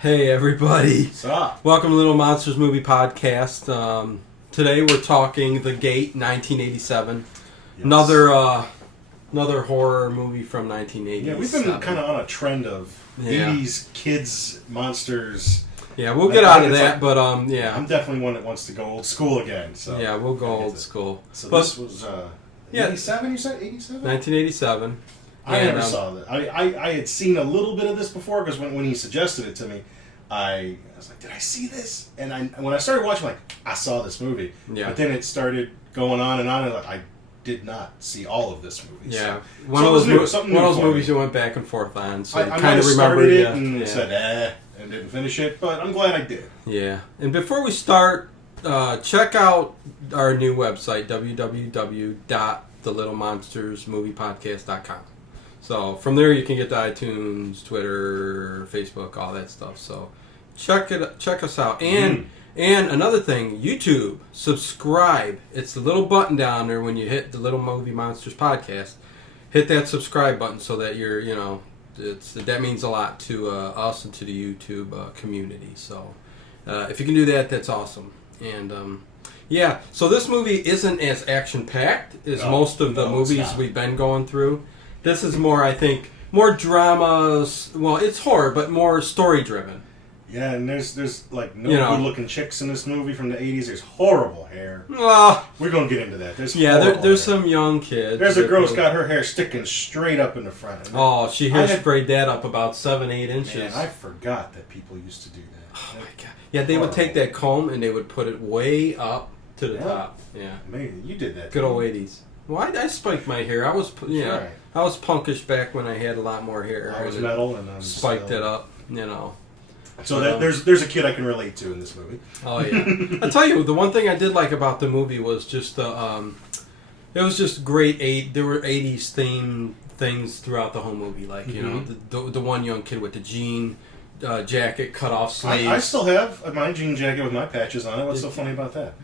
Hey everybody! What's up? Welcome to Little Monsters Movie Podcast. Today we're talking The Gate, 1987. Yes. Another horror movie from 1987. Yeah, we've been kind of on a trend of 80s kids monsters. Yeah, we'll get out of that, but yeah. I'm definitely one that wants to go old school again. So yeah, we'll go old school. So this was 87, you said? 87? 1987. I never saw that. I had seen a little bit of this before because when he suggested it to me, I was like, did I see this? And when I started watching, I saw this movie. Yeah. But then it started going on, and I did not see all of this movie. Yeah. So, one of those movies movies you went back and forth on. So I kind of remembered it and said, and didn't finish it, but I'm glad I did. Yeah. And before we start, check out our new website, www.thelittlemonstersmoviepodcast.com. So from there you can get to iTunes, Twitter, Facebook, all that stuff. So check us out. And another thing, YouTube, subscribe. It's the little button down there when you hit the Little Movie Monsters Podcast. Hit that subscribe button so that you're, that means a lot to us and to the YouTube community. So if you can do that, that's awesome. And so this movie isn't as action-packed as most of the movies we've been going through. This is more, I think, more drama. Well, it's horror, but more story-driven. Yeah, and there's like no good-looking chicks in this movie from the 80s. There's horrible hair. We're going to get into that. There's some young kids. There's a girl who's got her hair sticking straight up in the front. She hairsprayed that up about 7-8 inches. Man, I forgot that people used to do that. Oh, my God. Yeah, they would take that comb and they would put it way up to the top. Yeah. Man, you did that. Good old 80s. Well, I spiked my hair. I was I was punkish back when I had a lot more hair. I was metal and I spiked it up, So there's a kid I can relate to in this movie. Oh yeah, I tell you, the one thing I did like about the movie was just it was just great. There were 80s themed things throughout the whole movie, like the one young kid with the jean jacket, cut off sleeves. I still have my jean jacket with my patches on it. What's so funny about that?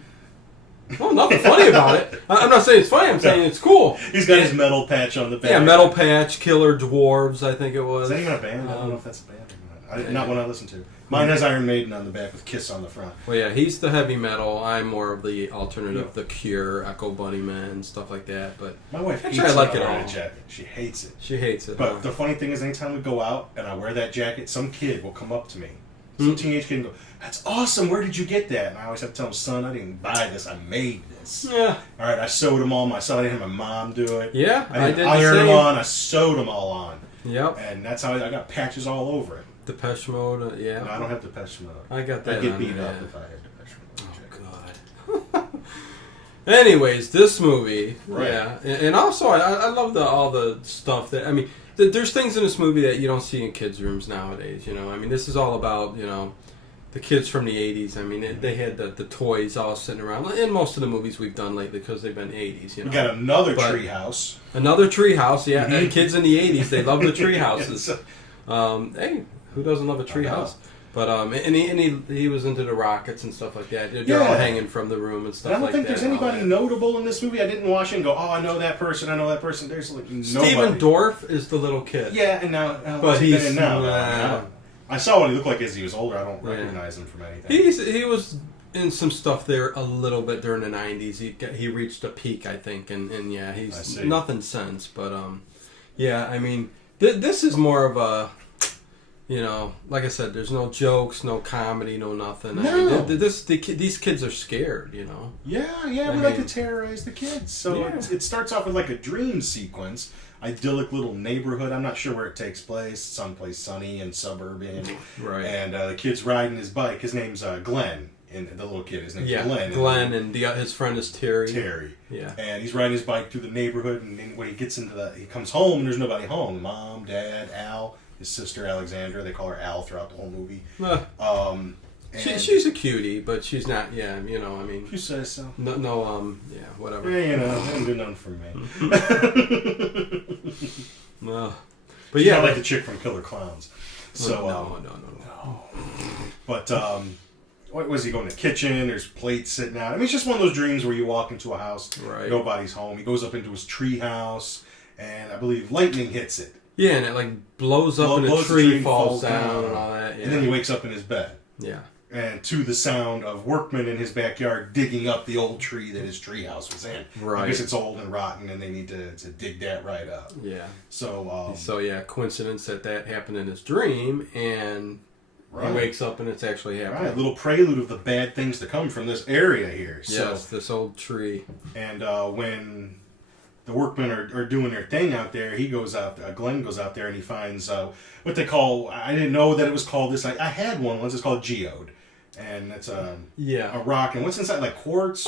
Well, nothing funny about it. I'm not saying it's funny. I'm saying it's cool. He's got his metal patch on the back. Yeah, metal patch, Killer Dwarves, I think it was. Is that even a band? I don't know if that's a band or not. Not one I listen to. Mine has Iron Maiden on the back with Kiss on the front. Well, yeah, he's the heavy metal. I'm more of the alternative, The Cure, Echo Bunnymen, stuff like that. But my wife hates I like it all. all. Jacket. She hates it. She hates it. But the funny thing is, anytime we go out and I wear that jacket, some kid will come up to me. Some teenage kid and go, "That's awesome. Where did you get that?" And I always have to tell him, "Son, I didn't buy this. I made this." Yeah. All right, I sewed them all myself. I didn't have my mom do it. Yeah, I didn't iron them on. I sewed them all on. Yep. And that's how I got patches all over it. Depeche Mode, yeah. No, I don't have Depeche Mode. I got that. I'd get beat up if I had Depeche Mode. Oh, God. Anyways, this movie. Right. Yeah. And also, I love all the stuff that, there's things in this movie that you don't see in kids' rooms nowadays, this is all about, the kids from the 80s. They had the toys all sitting around. In most of the movies we've done lately, because they've been 80s, We got another treehouse. Another treehouse, yeah. And kids in the 80s, they love the treehouses. Hey, who doesn't love a treehouse? But and he was into the rockets and stuff like that. They're all hanging from the room and stuff like that. I don't think there's anybody notable in this movie. I didn't watch it and go, "Oh, I know that person. I know that person." There's like nobody. Stephen Dorff is the little kid. Yeah, and now but he's in now. I saw what he looked like as he was older. I don't recognize him from anything. He was in some stuff there a little bit during the 90s. He reached a peak, I think, and he's nothing since. But this is more of a. Like I said, there's no jokes, no comedy, no nothing. No. These kids are scared, Yeah, we like to terrorize the kids. So it starts off with like a dream sequence, idyllic little neighborhood. I'm not sure where it takes place. Someplace sunny and suburban. Right. And the kid's riding his bike. His name's Glenn. And the little kid, his name's Glenn. Glenn, and his friend is Terry. Yeah. And he's riding his bike through the neighborhood, and then when he gets he comes home, and there's nobody home. Mom, Dad, Al, his sister Alexandra. They call her Al throughout the whole movie. She's a cutie, but she's not. Yeah, You say so. Whatever. Yeah, didn't do nothing for me. But she's not like the chick from Killer Clowns. So no. But what was he going to the kitchen? There's plates sitting out. It's just one of those dreams where you walk into a house, nobody's home. He goes up into his tree house, and I believe lightning hits it. Yeah, and it like blows up and a tree falls down and all that. Yeah. And then he wakes up in his bed. Yeah. And to the sound of workmen in his backyard digging up the old tree that his treehouse was in. Right. Because it's old and rotten and they need to dig that right up. Yeah. So, coincidence that happened in his dream, and he wakes up and it's actually happening. Right, a little prelude of the bad things to come from this area here. Yes, this old tree. And when the workmen are doing their thing out there, he goes out, Glenn goes out there and he finds what they call, I didn't know that it was called this, I had one once, it's called geode. And it's a rock, and what's inside, like quartz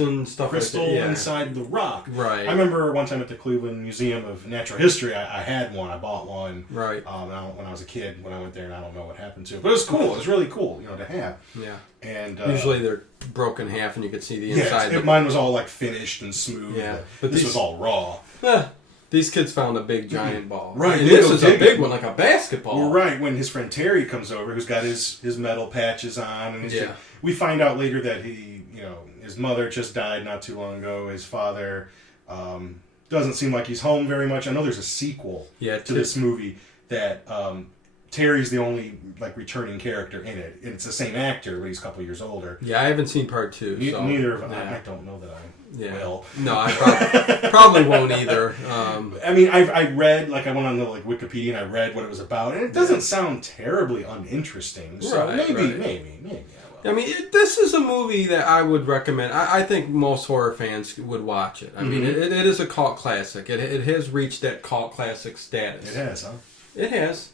and stuff crystal like that. inside the rock. Right. I remember one time at the Cleveland Museum of Natural History, I had one. I bought one. Right. When I was a kid, when I went there, and I don't know what happened to it, but it was cool. It was really cool, to have. Yeah. And usually they're broken in half, and you could see the inside. Yeah, mine was all like finished and smooth. Yeah. But this was all raw. These kids found a big giant ball. Right. And this is a big one, like a basketball. Well, right. When his friend Terry comes over, who's got his metal patches on, and we find out later that his mother just died not too long ago. His father doesn't seem like he's home very much. I know there's a sequel to this movie that Terry's the only returning character in it. And it's the same actor, but he's a couple years older. Yeah, I haven't seen part 2. Neither of them. I don't know that I will. No, I probably won't either. I mean, I read, I went on the Wikipedia and I read what it was about, and it doesn't sound terribly uninteresting. So maybe. I mean, this is a movie that I would recommend. I think most horror fans would watch it. I mean, it is a cult classic. It has reached that cult classic status. It has, huh? It has.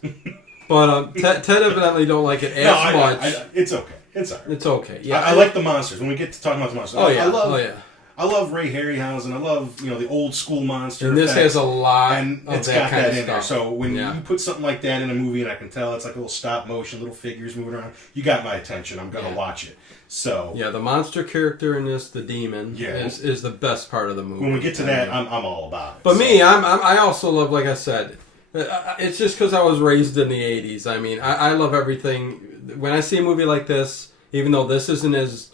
But Ted evidently don't like it as much. It's okay. It's all right. It's okay. Yeah, I like the monsters. When we get to talking about the monsters, I love Ray Harryhausen. I love the old school monster. And this has a lot and of it's that got kind that of in stuff. there. So when you put something like that in a movie, and I can tell it's like a little stop motion, little figures moving around, you got my attention. I'm gonna watch it. So the monster character in this, the demon, is the best part of the movie. When we get to that, I'm all about it. But me, I also love, like I said, it's just because I was raised in the 80s. I mean, I love everything. When I see a movie like this, even though this isn't as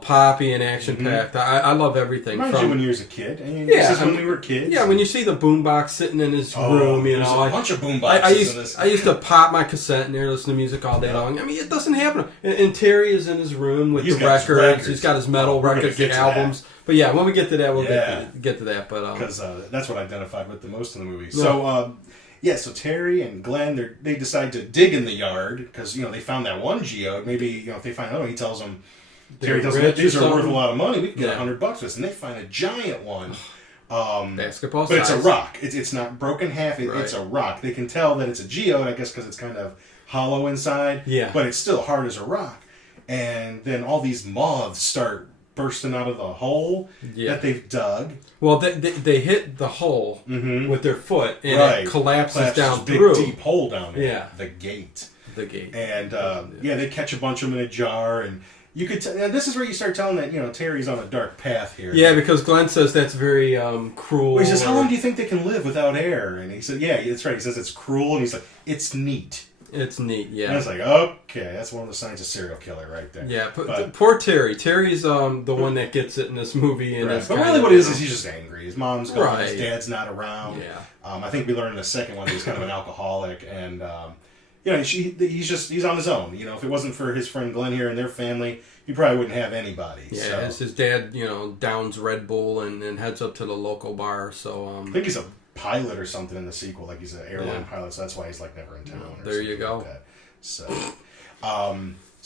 poppy and action-packed. I love everything. Reminds you when you was a kid. I mean, this is when we were kids. Yeah, when you see the boombox sitting in his room, there's a bunch of boomboxes in this. I used to pop my cassette in there, listen to music all day long. I mean, it doesn't happen. And Terry is in his room with the records. He's got his metal records and albums. But yeah, when we get to that, we'll get to that. But because that's what I identified with the most in the movie. So. So Terry and Glenn, they decide to dig in the yard because they found that one geode. Maybe if they find he tells them. Terry tells them these are worth a lot of money. We can get $100 for this, and they find a giant one. Basketball but size. It's a rock. It's not broken half. It's a rock. They can tell that it's a geode, I guess, because it's kind of hollow inside. Yeah. But it's still hard as a rock. And then all these moths start bursting out of the hole that they've dug. Well, they hit the hole with their foot, and it collapses down big, through. Deep hole down there. Yeah. The gate. And they catch a bunch of them in a jar, and you could. This is where you start telling that Terry's on a dark path here. Yeah, because Glenn says that's very cruel. Well, he says, "How long do you think they can live without air?" And he said, "Yeah, that's right." He says it's cruel, and he's like, "It's neat." It's neat, yeah. And I was like, okay, that's one of the signs of serial killer right there. Yeah, but poor Terry. Terry's the one that gets it in this movie. And but really what it is he's just angry. His mom's gone, his dad's not around. Yeah. I think we learned in the second one he's kind of an alcoholic, and he's on his own. If it wasn't for his friend Glenn here and their family, he probably wouldn't have anybody. Yeah, his dad, downs Red Bull and heads up to the local bar. So I think he's a pilot or something in the sequel, like he's an airline pilot, so that's why he's never in town. There you go. Like that. So,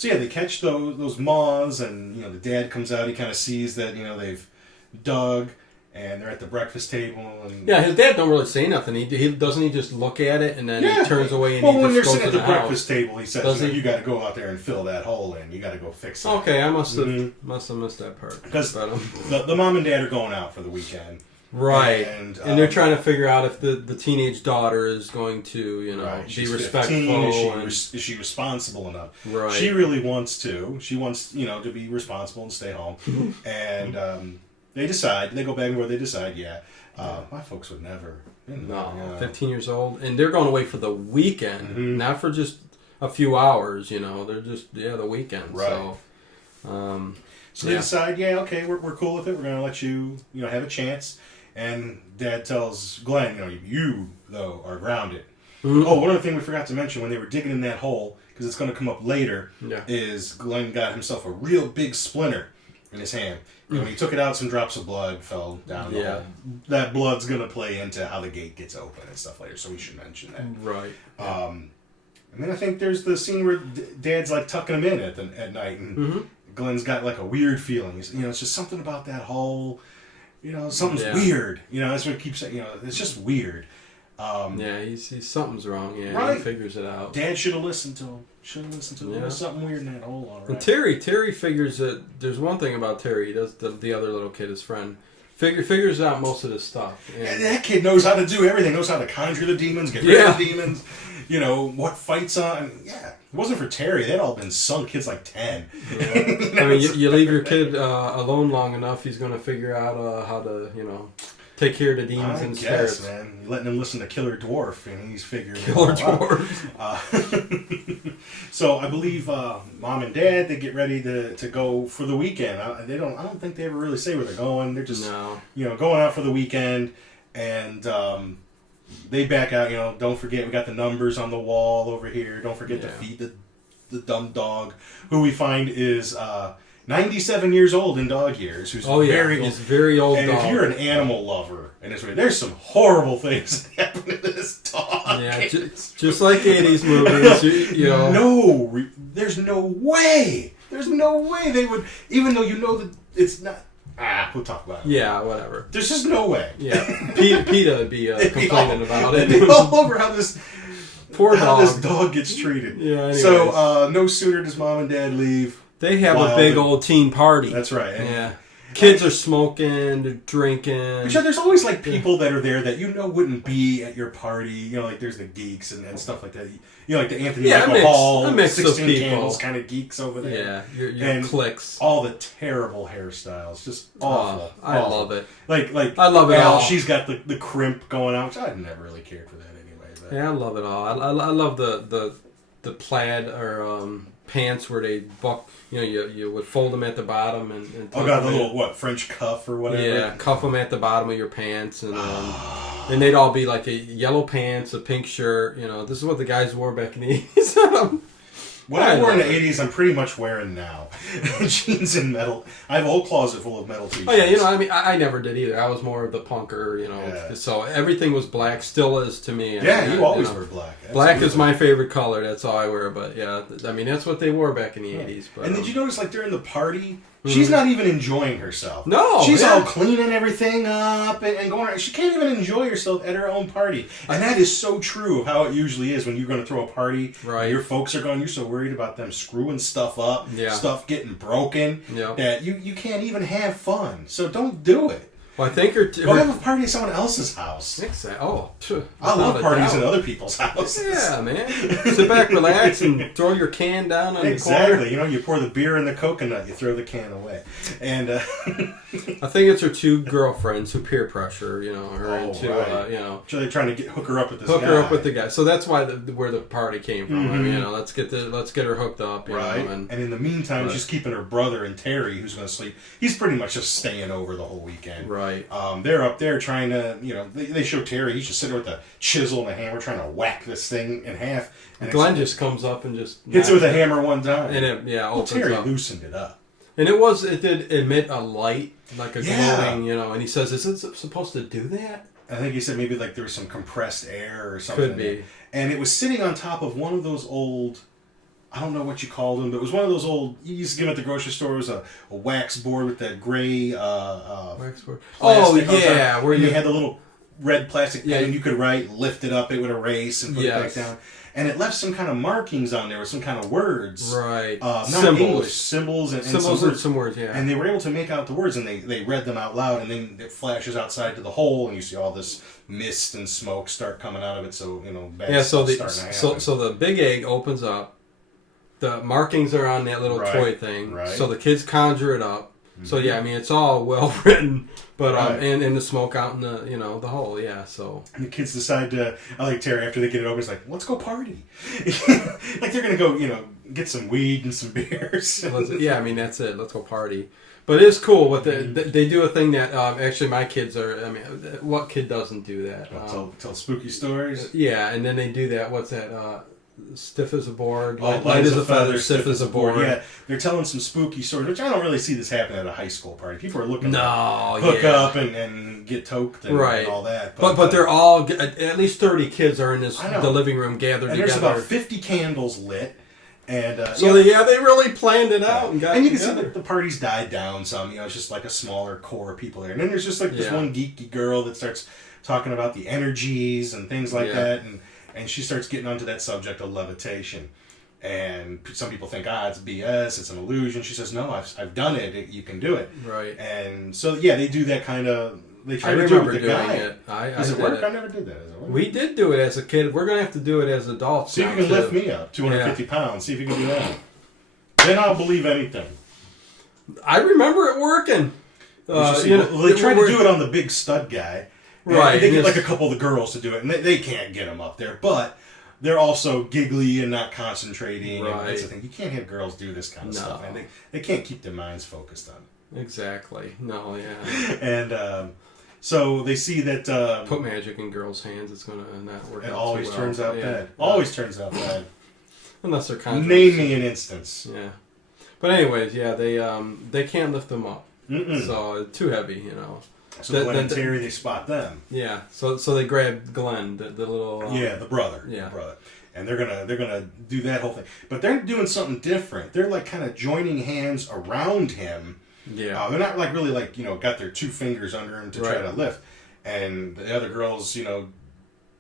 they catch those moths, and the dad comes out. He kind of sees that they've dug, and they're at the breakfast table. And his dad don't really say nothing. He doesn't he just look at it and then he turns away and he when just they're goes sitting to at the breakfast table, he says, "You got to go out there and fill that hole in. You got to go fix it." Okay, I must have missed that part because the mom and dad are going out for the weekend. Right, and they're trying to figure out if the teenage daughter is going to, be respectful. 15. Is she responsible enough? Right. She really wants to. She wants, to be responsible and stay home. And they go back and forth. They decide, my folks would never. 15 years old, and they're going away for the weekend, not for just a few hours. They're just the weekend. Right. So. So they decide, okay, we're cool with it. We're going to let you, have a chance. And Dad tells Glenn, you, though, are grounded. Mm-hmm. Oh, one other thing we forgot to mention when they were digging in that hole, because it's going to come up later, is Glenn got himself a real big splinter in his hand. And when he took it out, some drops of blood fell down the hole. That blood's going to play into how the gate gets open and stuff later, so we should mention that. Right. And then I think there's the scene where Dad's like tucking him in at night, and Glenn's got like a weird feeling. He's, it's just something about that hole. Something's weird. That's what he keeps saying. It's just weird. He's something's wrong. Yeah, right. He figures it out. Dad should have listened to him. There's something weird in that hole, all right. And Terry figures that there's one thing about Terry. He does the other little kid, his friend. Figures out most of this stuff. And that kid knows how to do everything. Knows how to conjure the demons, get rid of the demons. What fights on. Yeah, if it wasn't for Terry, they'd all been sunk. Kid's like 10. Yeah. I mean, you leave your kid alone long enough, he's going to figure out how to, take care of the demons and spirits. Man. You're letting him listen to Killer Dwarf, and he's figuring Killer Dwarf. So I believe Mom and Dad, they get ready to go for the weekend. I don't think they ever really say where they're going. They're just going out for the weekend, and they back out. Don't forget we got the numbers on the wall over here. Don't forget to feed the dumb dog, who we find is 97 years old in dog years. Who's very old. He's very old. And dog. if you're an animal lover, and there's some horrible things that happen to this dog. Yeah, just like 80s movies. No, there's no way. There's no way they would, even though that it's not. We'll talk about it. Yeah, whatever. There's just no way. Yeah, PETA would be complaining about it. They'd be all over how this dog gets treated. Yeah. Anyways. So no sooner does Mom and Dad leave. They have a big old teen party. That's right. And kids are smoking, they're drinking. But there's always like people that are there that wouldn't be at your party. Like there's the geeks and stuff like that. Like the Anthony Michael Hall, a mix 16 of people. Candles kind of geeks over there. Yeah, your cliques. All the terrible hairstyles, just awful. I love it. Like I love it all. She's got the crimp going on, which I never really cared for that anyway. But. Yeah, I love it all. I love the plaid or pants where they buck. You would fold them at the bottom and the little French cuff or whatever. Yeah, cuff them at the bottom of your pants and they'd all be like a yellow pants, a pink shirt. This is what the guys wore back in the 80s. What I wore in the 80s, I'm pretty much wearing now. Jeans and metal. I have a whole closet full of metal t-shirts. Oh yeah, I never did either. I was more of the punker, So everything was black, still is to me. Yeah, you always wear black. Absolutely. Black is my favorite color. That's all I wear. But yeah, that's what they wore back in the 80s. But, and did you notice, during the party, she's not even enjoying herself. No, she's all cleaning everything up and going around. She can't even enjoy herself at her own party. And that is so true of how it usually is when you're going to throw a party. Right. Your folks are going, you're so worried about them screwing stuff up, stuff getting broken, that you can't even have fun. So don't do it. Well, I think go have a party at someone else's house. Exactly. I love parties in other people's houses. Yeah, man. Sit back, relax, and throw your can down on the corner. Exactly. You pour the beer in the coconut, you throw the can away. And I think it's her two girlfriends who peer pressure, her into, So they're trying to hook her up with this guy. Hook her up with the guy. So that's why where the party came from. I mean, let's get her hooked up. Right. And in the meantime, she's keeping her brother and Terry, who's going to sleep. He's pretty much just staying over the whole weekend. Right. They're up there trying to, they show Terry. He's just sitting there with a chisel and a hammer trying to whack this thing in half. And Glenn just comes up and just hits it with a hammer one time. And it opens Terry up. Loosened it up. And it did emit a light, like a glowing, and he says, "Is it supposed to do that?" I think he said maybe there was some compressed air or something. Could be. And it was sitting on top of one of those old, I don't know what you called them, but it was one of those old, you used to get them at the grocery store. It was a wax board with that gray wax board. Oh, yeah. Where you had the little red plastic pen and you could lift it up, it would erase and put it back down. And it left some kind of markings on there with some kind of words. Right. Not symbols. English. Symbols and some words, yeah. And they were able to make out the words, and they read them out loud, and then it flashes outside to the hole, and you see all this mist and smoke start coming out of it, so, bad stuff's starting to happen. So the big egg opens up, the markings are on that little toy thing, so the kids conjure it up, So yeah, I mean it's all well written, but Right. and the smoke out in the the hole, yeah. So And the kids decide to, I like Terry, after they get it over, it's like, let's go party. Like they're going to go, get some weed and some beers. yeah, I mean that's it. Let's go party. But it's cool. What they do a thing that actually my kids are. I mean, what kid doesn't do that? Tell spooky stories. Yeah, and then they do that. What's that? Stiff as a board, Light as a feather, stiff as a board. Yeah, they're telling some spooky stories, which I don't really see this happen at a high school party. People are looking to hook up and get toked and all that. But they're all, at least 30 kids are in the living room gathered and together. There's about 50 candles lit. And they really planned it out and got and you can together. see the party's died down some. It's just like a smaller core of people there. And then there's just like this one geeky girl that starts talking about the energies and things like that. And she starts getting onto that subject of levitation. And some people think, it's BS, it's an illusion. She says, no, I've done it. You can do it. Right. And so, they do that kind of... They try I to do it remember with the doing guy. it. Does it work? I never did that. Does it work? We did do it as a kid. We're going to have to do it as adults. See if you can lift me up, 250 pounds. See if you can do that. Then I'll believe anything. I remember it working. They try to do it on the big stud guy. Right. They get like a couple of the girls to do it, and they can't get them up there. But they're also giggly and not concentrating. Right. And that's the thing. You can't have girls do this kind of stuff. And they can't keep their minds focused on it. Exactly. No, yeah. And so they see that... put magic in girls' hands, it's going to not work out. It always too well. turns out bad. Always turns out bad. Unless they're controversial. Name me an instance. Yeah. But anyways, they can't lift them up. Mm-mm. So it's too heavy, So Glenn and Terry, they spot them. Yeah. So they grab Glenn, the little... the brother. Yeah. The brother. And they're gonna do that whole thing. But they're doing something different. They're like kind of joining hands around him. Yeah. They're not like really like, got their two fingers under him to try to lift. And the other girls,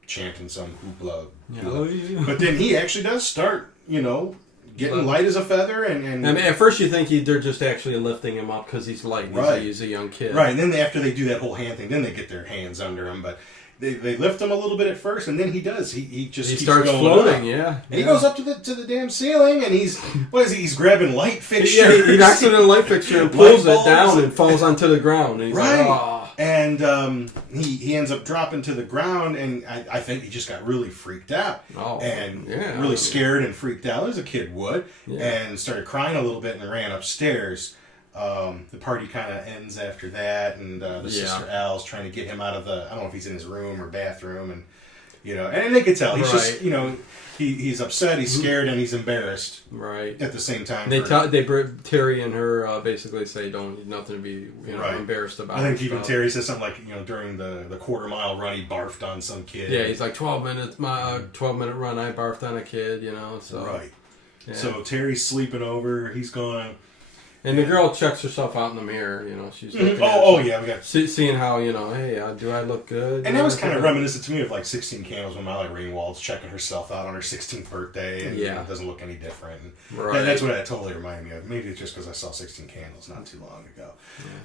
chanting some hoopla. Yeah. But then he actually does start, getting light as a feather. And I mean, at first you think they're just actually lifting him up because he's light. He's a young kid. Right. And then after they do that whole hand thing, then they get their hands under him. But they lift him a little bit at first, and then he does. He keeps starts going floating, up. And he goes up to the damn ceiling, and he's grabbing light fixtures. Yeah, he knocks it in a light fixture and pulls it down and falls onto the ground. And he's like, oh. And he ends up dropping to the ground, and I think he just got really freaked out. Really scared and freaked out, as a kid would, and started crying a little bit and ran upstairs. The party kind of ends after that, and the sister Al's trying to get him out of I don't know if he's in his room or bathroom, and and they could tell he's just he's upset, he's scared, and he's embarrassed. Right. At the same time, Terry and her basically say nothing to be embarrassed about. I think even Terry says something like during the quarter-mile run he barfed on some kid. Yeah, he's like 12 minutes, my 12-minute run I barfed on a kid, So right. Yeah. So Terry's sleeping over. He's gone. And the girl checks herself out in the mirror, she's looking we got seeing how, hey, do I look good? And that was kind of reminiscent to me of like 16 Candles when Molly Ringwald's checking herself out on her 16th birthday and it doesn't look any different. And that's what that totally reminded me of. Maybe it's just because I saw 16 Candles not too long ago.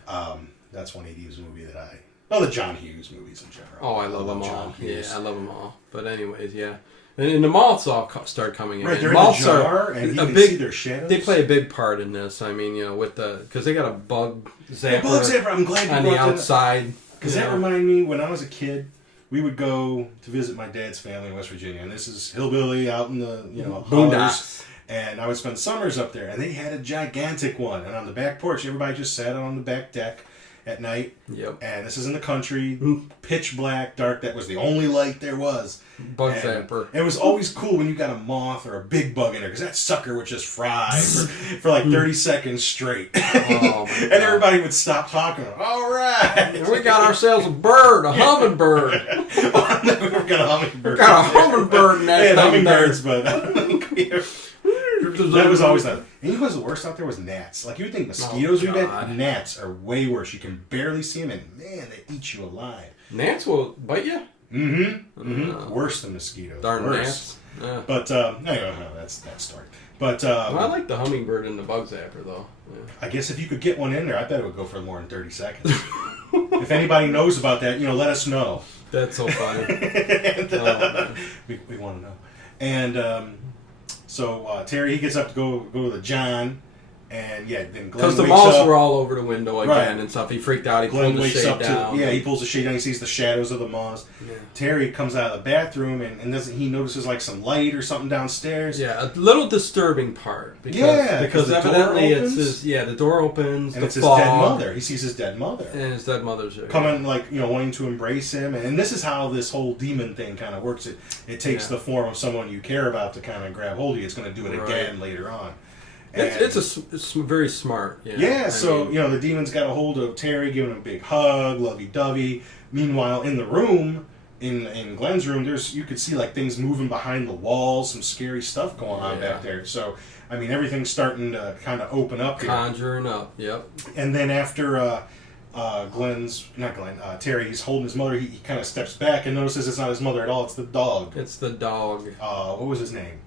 Yeah. That's one 80s movie that the John Hughes movies in general. Oh, I love them all. Yeah, I love them all. But anyways, yeah. And the moths all start coming in. Right, they're in the jar, and you can see their shadows. They play a big part in this. I mean, with because they got a bug zapper, I'm glad you on the outside. Because that reminded me, when I was a kid, we would go to visit my dad's family in West Virginia, and this is hillbilly out in the boondocks. And I would spend summers up there, and they had a gigantic one. And on the back porch, everybody just sat on the back deck at night. Yep. And this is in the country, pitch black, dark. That was the only light there was. Bug zapper. It was always cool when you got a moth or a big bug in there, because that sucker would just fry for like 30 seconds straight. And everybody would stop talking. All right. We got ourselves a bird, a hummingbird. We got a hummingbird. Got a hummingbird in that thing. Hummingbirds, but that was always that. And you know what's the worst out there was gnats. Like, you would think mosquitoes would get, gnats are way worse. You can barely see them, and man, they eat you alive. Gnats will bite you? Worse than mosquitoes. Darn gnats. Yeah. But anyway, that's that story. But I like the hummingbird and the bug zapper, though. Yeah. I guess if you could get one in there, I bet it would go for more than 30 seconds. If anybody knows about that, let us know. That's so funny. We want to know. And so Terry, he gets up to go to the John, And yeah, then Glenn because the wakes malls up. were all over the window again Right. and stuff. He freaked out. He Glenn pulled the wakes shade up down. he pulls the shade down. He sees the shadows of the moths. Yeah. Terry comes out of the bathroom and doesn't he notices like some light or something downstairs. Yeah, a little disturbing part. Because, because the door evidently opens. The door opens. And the it's his fog, dead mother. He sees his dead mother. And his dead mother's there. Coming, like, wanting to embrace him. And this is how this whole demon thing kind of works. It takes the form of someone you care about to kind of grab hold of you. It's going to do it again later on. It's very smart. Yeah, the demon's got a hold of Terry, giving him a big hug, lovey-dovey. Meanwhile, in the room, in Glenn's room, you could see, like, things moving behind the walls, some scary stuff going on back there. So, I mean, everything's starting to kind of open up here. Conjuring up, yep. And then after Terry, he's holding his mother, he kind of steps back and notices it's not his mother at all, it's the dog. It's the dog. What was his name?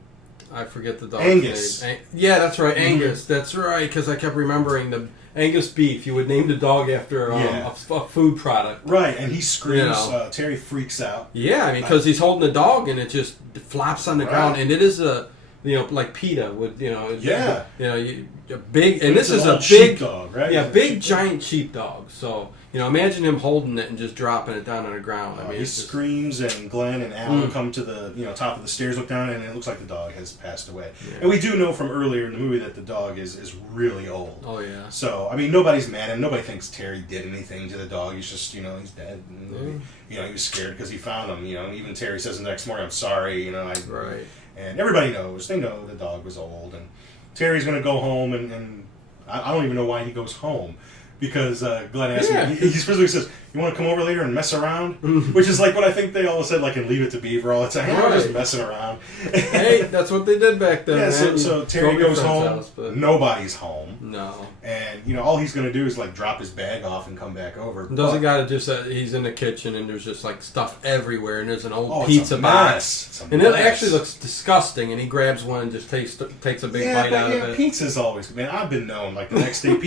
I forget the dog's Angus. name. Yeah, that's right, Angus. That's right, because I kept remembering the Angus beef. You would name the dog after a food product. Right, and he screams. Terry freaks out. Yeah, I mean, because he's holding the dog and it just flops on the ground, and it is like PETA with a big, and this is a big sheepdog, right? Yeah, big giant sheepdog. So imagine him holding it and just dropping it down on the ground. I mean, he screams, and Glenn and Alan come to the top of the stairs, look down, and it looks like the dog has passed away. Yeah. And we do know from earlier in the movie that the dog is really old. Oh yeah. So I mean, nobody's mad at him. Nobody thinks Terry did anything to the dog. He's just he's dead. And, he was scared because he found him. Even Terry says the next morning, "I'm sorry." Right. And everybody knows. They know the dog was old. And Terry's going to go home, and I don't even know why he goes home. Because Glenn asked me, he specifically says, "You want to come over later and mess around?" Which is like what I think they all said, like in Leave It to Beaver all the time. We're just messing around. Hey, that's what they did back then. Yeah, so Terry goes home. Nobody's home. No. And, all he's going to do is like drop his bag off and come back over. Doesn't got to just, he's in the kitchen and there's just like stuff everywhere and there's an old pizza box. And it actually looks disgusting, and he grabs one and just takes a big bite out of it. Pizza's always, man, I've been known, like the next day,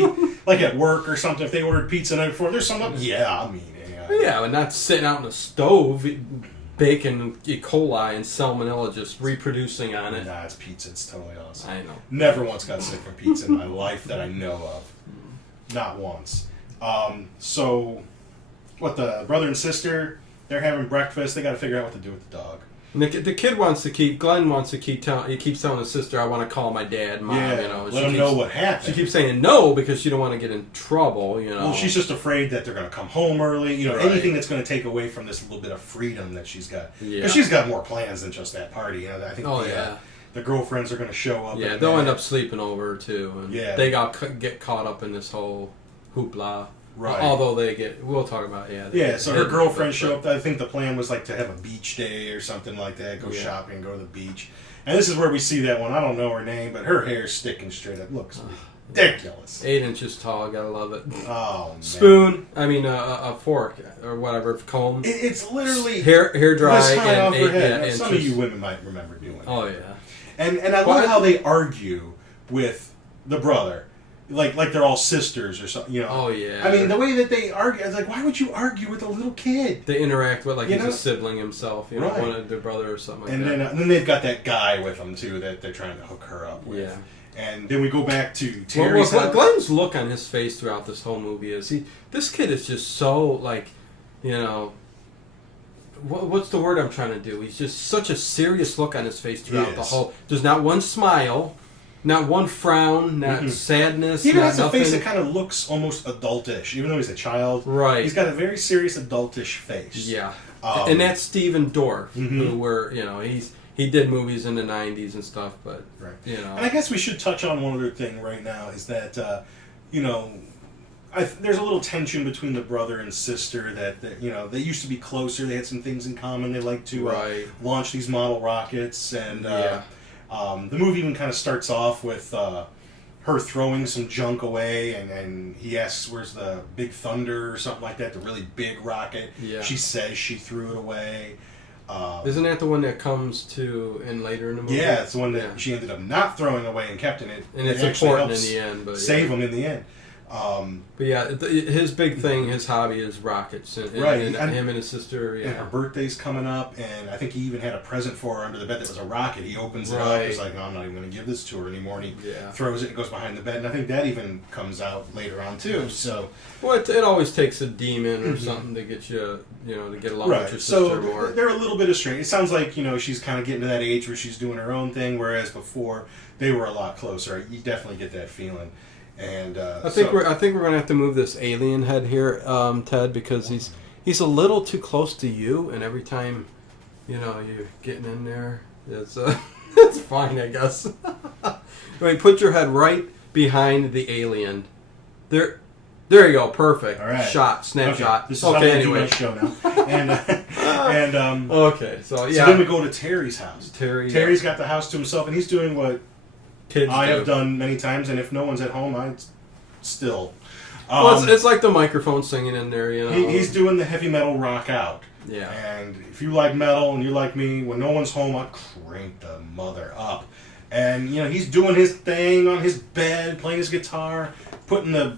like at work or something, if they ordered pizza the night before, there's something, I'll eat it. Yeah, and not sitting out in the stove, bacon, E. coli, and salmonella just reproducing on it. Nah, it's pizza. It's totally awesome. I know. Never once got sick from pizza in my life that I know of. Not once. So, the brother and sister, they're having breakfast. They got to figure out what to do with the dog. And the kid Glenn wants to keep telling, he keeps telling his sister, "I want to call my dad, Mom." Let him know what happened. She keeps saying no because she don't want to get in trouble. Well, she's just afraid that they're going to come home early. Anything that's going to take away from this little bit of freedom that she's got. Because she's got more plans than just that party. I think. The girlfriends are going to show up. Yeah, they'll end up sleeping over too, and they get caught up in this whole hoopla. Right. Although we'll talk about so her girlfriends show up. I think the plan was like to have a beach day or something like that. Go shopping, go to the beach, and this is where we see that one. I don't know her name, but her hair's sticking straight up. Looks ridiculous. 8 inches tall. Gotta love it. Oh man. Spoon. I mean a fork or whatever comb. It's literally hair dry and 8 inches. Some of you women might remember doing it. Oh yeah. And I love how they argue with the brother. Like they're all sisters or something, Oh yeah. I mean, the way that they argue, it's like, why would you argue with a little kid? They interact with he's a sibling himself, one of their brother or something like that. And then they've got that guy with them too that they're trying to hook her up with. Yeah. And then we go back to Terry's house. Glenn's look on his face throughout this whole movie is this kid is just so what's the word I'm trying to do? He's just such a serious look on his face throughout the whole. There's not one smile. Not one frown, not sadness. He even has a face that kind of looks almost adultish, even though he's a child. Right. He's got a very serious adultish face. Yeah. And that's Stephen Dorff, who he did movies in the 90s and stuff, but, And I guess we should touch on one other thing right now, is that, there's a little tension between the brother and sister that they used to be closer. They had some things in common. They liked to launch these model rockets, and the movie even kind of starts off with her throwing some junk away, and he asks, "Where's the big thunder?" or something like that, the really big rocket. Yeah. She says she threw it away. Isn't that the one that comes to in later in the movie? Yeah, it's the one that she ended up not throwing away and kept in it. And it's important in the end. But save him in the end. But yeah, his big thing, his hobby is rockets, and him and his sister. Yeah, and her birthday's coming up, and I think he even had a present for her under the bed that was a rocket. He opens it up, he's like, "No, I'm not even going to give this to her anymore." And he throws it and goes behind the bed, and I think that even comes out later on too. So, well, it always takes a demon or something to get you, to get along with your sister more. So they're a little bit estranged. It sounds like she's kind of getting to that age where she's doing her own thing, whereas before they were a lot closer. You definitely get that feeling. And I think we're going to have to move this alien head here, Ted, because he's a little too close to you, and every time you're getting in there, it's it's fine, I guess. Wait, put your head right behind the alien. There you go, perfect. All right. Shot, snapshot. Okay. This is how we do my show now. And okay, so yeah. So then we go to Terry's house. Terry's got the house to himself, and he's doing what kids have done many times, and if no one's at home, I still. Well, it's like the microphone singing in there, He's doing the heavy metal rock out. Yeah. And if you like metal and you like me, when no one's home, I crank the mother up. And, he's doing his thing on his bed, playing his guitar, putting the,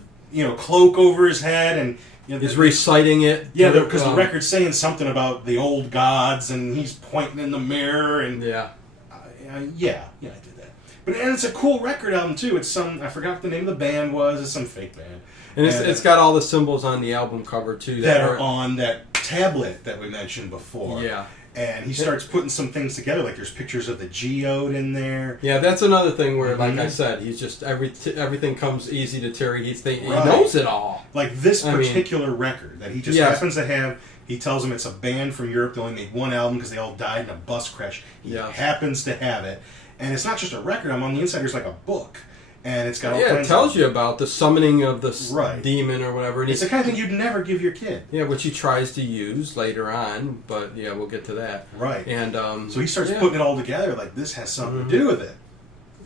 cloak over his head, and he's reciting it. Yeah, because the record's saying something about the old gods, and he's pointing in the mirror, and I did that. And it's a cool record album too. It's I forgot what the name of the band was. It's some fake band, and it's got all the symbols on the album cover too that are on that tablet that we mentioned before. Yeah. And he starts putting some things together, like there's pictures of the geode in there. Yeah, that's another thing where, like I said, he's just everything comes easy to Terry. He knows it all. Like this particular record that he just happens to have. He tells them it's a band from Europe. They only made one album because they all died in a bus crash. He happens to have it, and it's not just a record. I'm on the inside. There's like a book. And it's got all kinds it tells you about the summoning of the demon or whatever. And it's the kind of thing you'd never give your kid. Yeah, which he tries to use later on, but we'll get to that. Right. And so he starts putting it all together, like this has something to do with it.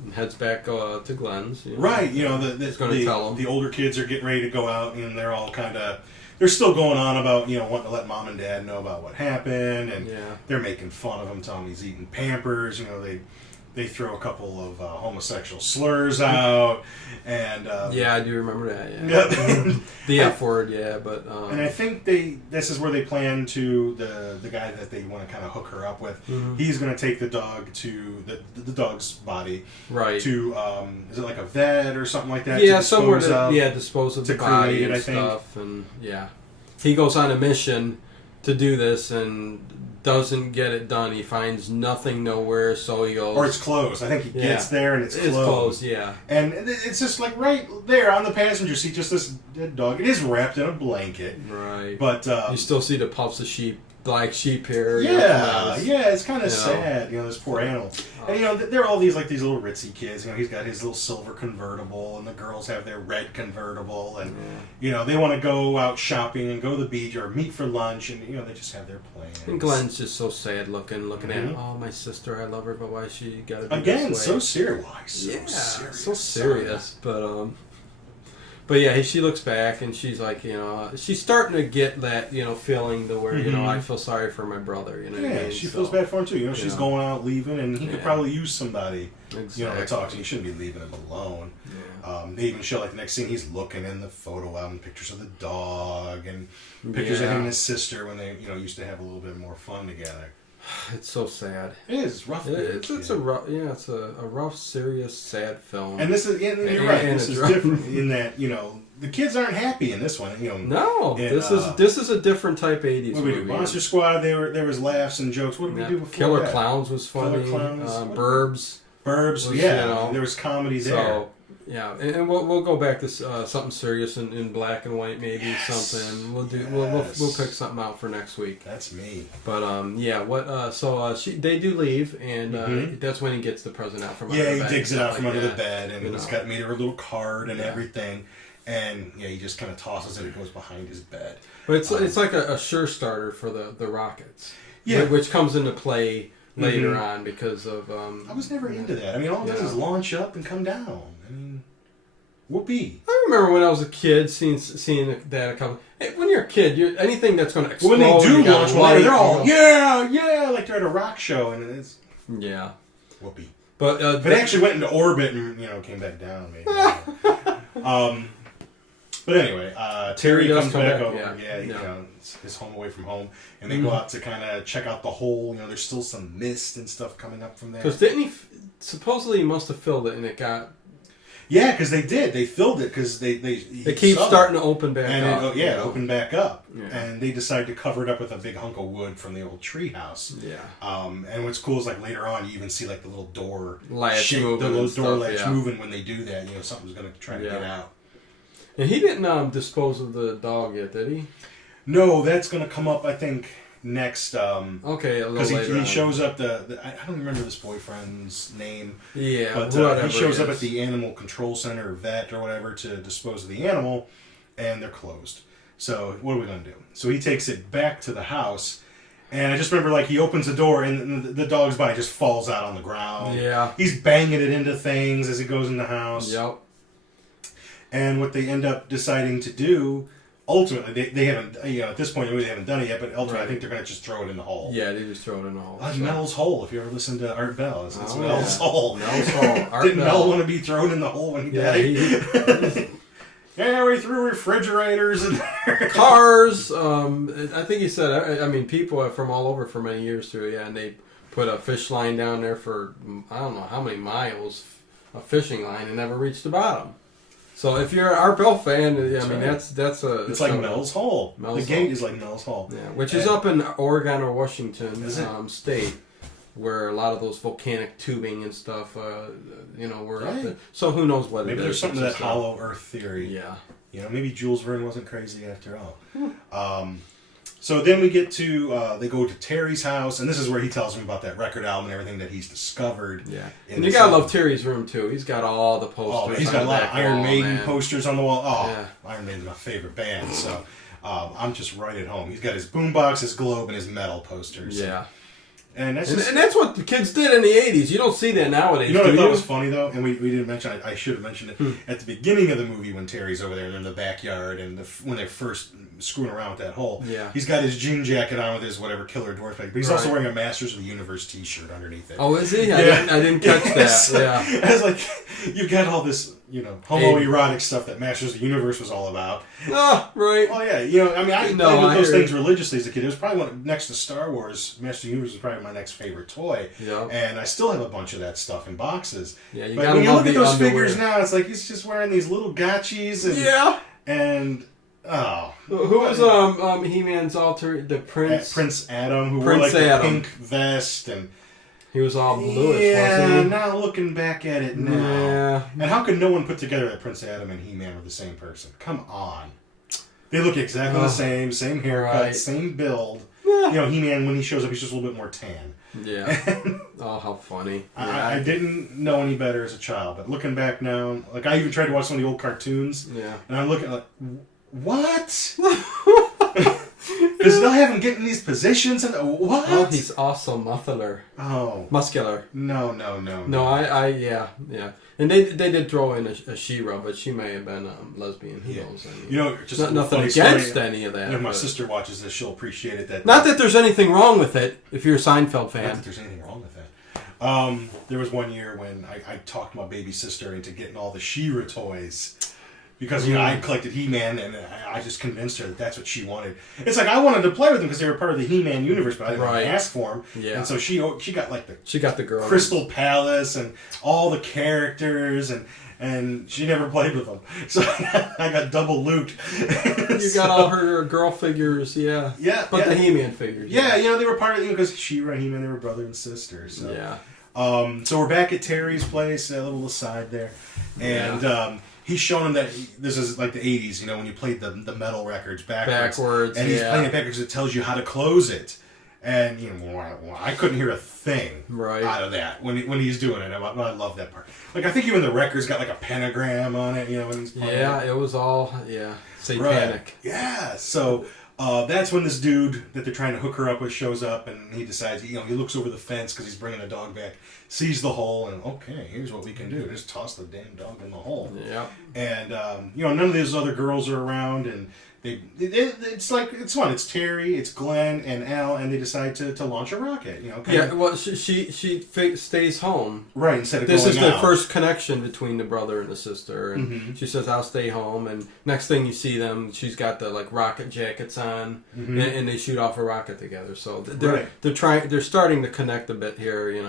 And heads back to Glenn's. Right. He's going to tell them. The older kids are getting ready to go out, and they're all kind of... They're still going on about, wanting to let mom and dad know about what happened, and they're making fun of him, telling him he's eating Pampers. They throw a couple of homosexual slurs out, and I do remember that. Yeah, the F word. Yeah, but and I think this is where they plan to the guy that they want to kind of hook her up with. He's going to take the dog to the dog's body, right? To is it like a vet or something like that? Yeah, somewhere to dispose of the body and stuff, and he goes on a mission to do this and doesn't get it done. He finds nothing nowhere, so he goes... Or it's closed. I think he gets there and it's closed. It's closed, yeah. And it's just like right there on the passenger seat, just this dead dog. It is wrapped in a blanket. Right. But... you still see the puffs of sheep, black sheep hair. Yeah, it's kind of sad, this poor animal. And, they're all these little ritzy kids. He's got his little silver convertible, and the girls have their red convertible, and, they want to go out shopping and go to the beach or meet for lunch, and, they just have their plans. And Glenn's just so sad looking at, my sister, I love her, but why she got to be again, this way? so serious. Why so serious. But yeah, she looks back and she's like, she's starting to get that, feeling to where, I feel sorry for my brother. She feels bad for him too. She's going out, leaving, and he could probably use somebody, to talk to. He shouldn't be leaving him alone. Yeah. They even show, the next scene, he's looking in the photo album, pictures of the dog, and pictures of him and his sister when they, used to have a little bit more fun together. It's so sad. It is. It's rough. It's a rough, serious, sad film. And this is, you're right. This is different in that the kids aren't happy in this one. No, this is a different type '80s what did we do? Monster Squad. There was laughs and jokes. What did we do before Killer that? Clowns was funny. Burbs. Was, there was comedy there. So, yeah, and we'll go back to something serious in black and white, maybe something. We'll pick something out for next week. That's me. But they do leave, and that's when he gets the present out from under the bed. Yeah, he digs it out from under the bed, and he's got made her a little card and everything, and he just kind of tosses it. It goes behind his bed. But it's like a sure starter for the rockets, which comes into play later on because of. I was never into that. I mean, all it does is launch up and come down. I mean, whoopee. I remember when I was a kid seeing that a couple. When you're a kid, anything that's going to explode. When they do launch, they're all like they're at a rock show, and it's whoopee. But it actually went into orbit and came back down. Maybe. But anyway, Terry does comes come back back, over. yeah. You know, it's his home away from home, and they go out to kind of check out the hole. You know, there's still some mist and stuff coming up from there. Because didn't he? Supposedly, he must have filled it, and it got. Yeah, because they did. They filled it because they keep starting to open back up. It opened back up, yeah. and they decided to cover it up with a big hunk of wood from the old tree house. Yeah. And what's cool is like later on, you even see like the little door latch moving, the little door stuff, latch moving when they do that. You know, something's going to try to get out. And he didn't dispose of the dog yet, did he? No, that's going to come up, I think, next. Okay, a little later. Because he shows up. I don't remember this boyfriend's name. Yeah, but he shows up at the animal control center or vet or whatever to dispose of the animal, and they're closed. So what are we going to do? So he takes it back to the house. And I just remember, like, he opens the door, and the dog's body just falls out on the ground. Yeah. He's banging it into things as he goes in the house. Yep. And what they end up deciding to do, ultimately, they haven't, you know, at this point, they haven't done it yet, but ultimately, I think they're going to just throw it in the hole. Yeah, they just throw it in the hole. Mel's Hole, if you ever listened to Art Bell. It's Mel's Hole. Mel's Hole. Didn't Mel want to be thrown in the hole when he died? Yeah, we threw refrigerators in there. Cars. I think he said, I mean, people from all over for many years too, yeah, and they put a fish line down there for, I don't know how many miles, a fishing line, and never reached the bottom. So if you're an Art Bell fan, I mean, that's a... It's like Mel's Hole. The gate is like Mel's Hole. Yeah, which is up in Oregon or Washington state, where a lot of those volcanic tubing and stuff, you know, were up there. So who knows what maybe it is. There's something to that hollow earth theory. Yeah. You know, maybe Jules Verne wasn't crazy after all. So then we get to, they go to Terry's house, and this is where he tells me about that record album and everything that he's discovered. Yeah. And you gotta love Terry's room, too. He's got all the posters. Oh, he's got a lot of Iron Maiden posters on the wall. Oh, yeah. Iron Maiden's my favorite band, so I'm just right at home. He's got his boombox, his globe, and his metal posters. Yeah. And that's and that's what the kids did in the 80s. You don't see that nowadays. You know what I thought was funny, though? And we didn't mention it. I should have mentioned it. At the beginning of the movie, when Terry's over there in the backyard and when they're first screwing around with that hole, he's got his jean jacket on with his whatever killer dwarf bag. But he's also wearing a Masters of the Universe t-shirt underneath it. Oh, is he? I didn't catch that. Yeah. It's like, you've got all this, you know, homoerotic stuff that Masters of the Universe was all about. Oh, right. Oh, yeah. You know, I mean, I played with those things religiously as a kid. It was probably next to Star Wars. Masters of the Universe was probably my next favorite toy. Yeah. And I still have a bunch of that stuff in boxes. Yeah, but when you look at those figures now, it's like he's just wearing these little gotchis and who was He-Man's alter the Prince Adam, who wore like the pink vest, and he was all bluish, wasn't he? Now looking back at it now. Yeah. And how could no one put together that Prince Adam and He-Man were the same person? Come on. They look exactly the same haircut, same build. You know, He-Man, when he shows up, he's just a little bit more tan. Yeah. Oh, how funny. Yeah. I didn't know any better as a child, but looking back now, like I even tried to watch some of the old cartoons. Yeah. And I'm looking like, what? Because they'll have him get in these positions and what? Oh, he's also muscular. Oh. Muscular. No. Yeah. And they did throw in a She-Ra, but she may have been lesbian. Who knows? I mean, you know, just nothing against any of that. If my sister watches this, she'll appreciate it. Not that there's anything wrong with it, if you're a Seinfeld fan. Not that there's anything wrong with that. There was one year when I talked my baby sister into getting all the She-Ra toys. Because, you know, I collected He-Man, and I just convinced her that that's what she wanted. It's like, I wanted to play with them because they were part of the He-Man universe, but I didn't ask for them. Yeah. And so she got, like, the girl Crystal Palace and all the characters, and she never played with them. So I got double loot. You got all her girl figures, yeah. Yeah. But the He-Man figures. Yeah, you know, they were part of it, because She-Ra and He-Man, they were brother and sister. So. Yeah. So we're back at Terry's place, a little aside there. And, he's showing him that this is like the 80s, you know, when you played the metal records backwards. And he's playing it backwards, it tells you how to close it. And, you know, I couldn't hear a thing out of that when he's doing it. I love that part. Like, I think even the record's got like a pentagram on it, you know, when he's playing it. It was all, satanic. Right. Yeah, so that's when this dude that they're trying to hook her up with shows up, and he decides, you know, he looks over the fence because he's bringing a dog back, sees the hole, and okay, here's what we can do. Just toss the damn dog in the hole. Yeah. And, you know, none of those other girls are around, and it's fun. It's Terry, it's Glenn, and Al, and they decide to launch a rocket. Well, she stays home. Right, instead of this going is the out. first connection between the brother and the sister, and she says, "I'll stay home." And next thing you see them, she's got the rocket jackets on, and they shoot off a rocket together. So they're starting to connect a bit here, and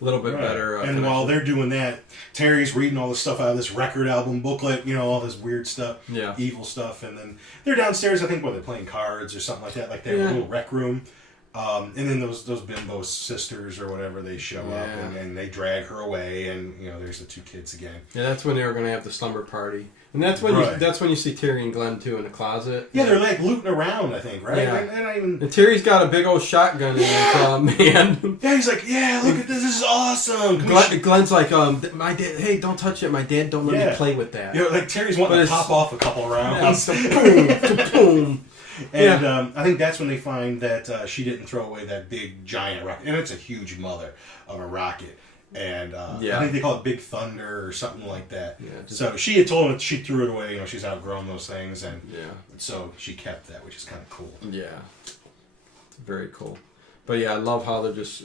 a little bit better. And connection. while they're doing that, Terry's reading all this stuff out of this record album booklet, all this weird stuff, evil stuff, and then they're downstairs. I think they're playing cards or something like that, like they have a little rec room. And then those bimbo sisters or whatever, they show up and they drag her away, and there's the two kids again. Yeah, that's when they were going to have the slumber party, and that's when you see Terry and Glenn too in the closet. Yeah, they're like looting around, I think, right? Yeah. And Terry's got a big old shotgun in his man. Yeah, he's like, yeah, look at this is awesome. Glenn's like, my dad, hey, don't touch it. My dad don't let me play with that. Like Terry's wanting to pop off a couple rounds. Boom. And I think that's when they find that she didn't throw away that big giant rocket. And it's a huge mother of a rocket. And I think they call it Big Thunder or something like that. Yeah, so she had told him that she threw it away. She's outgrown those things. And so she kept that, which is kind of cool. Yeah. It's very cool. But I love how they're just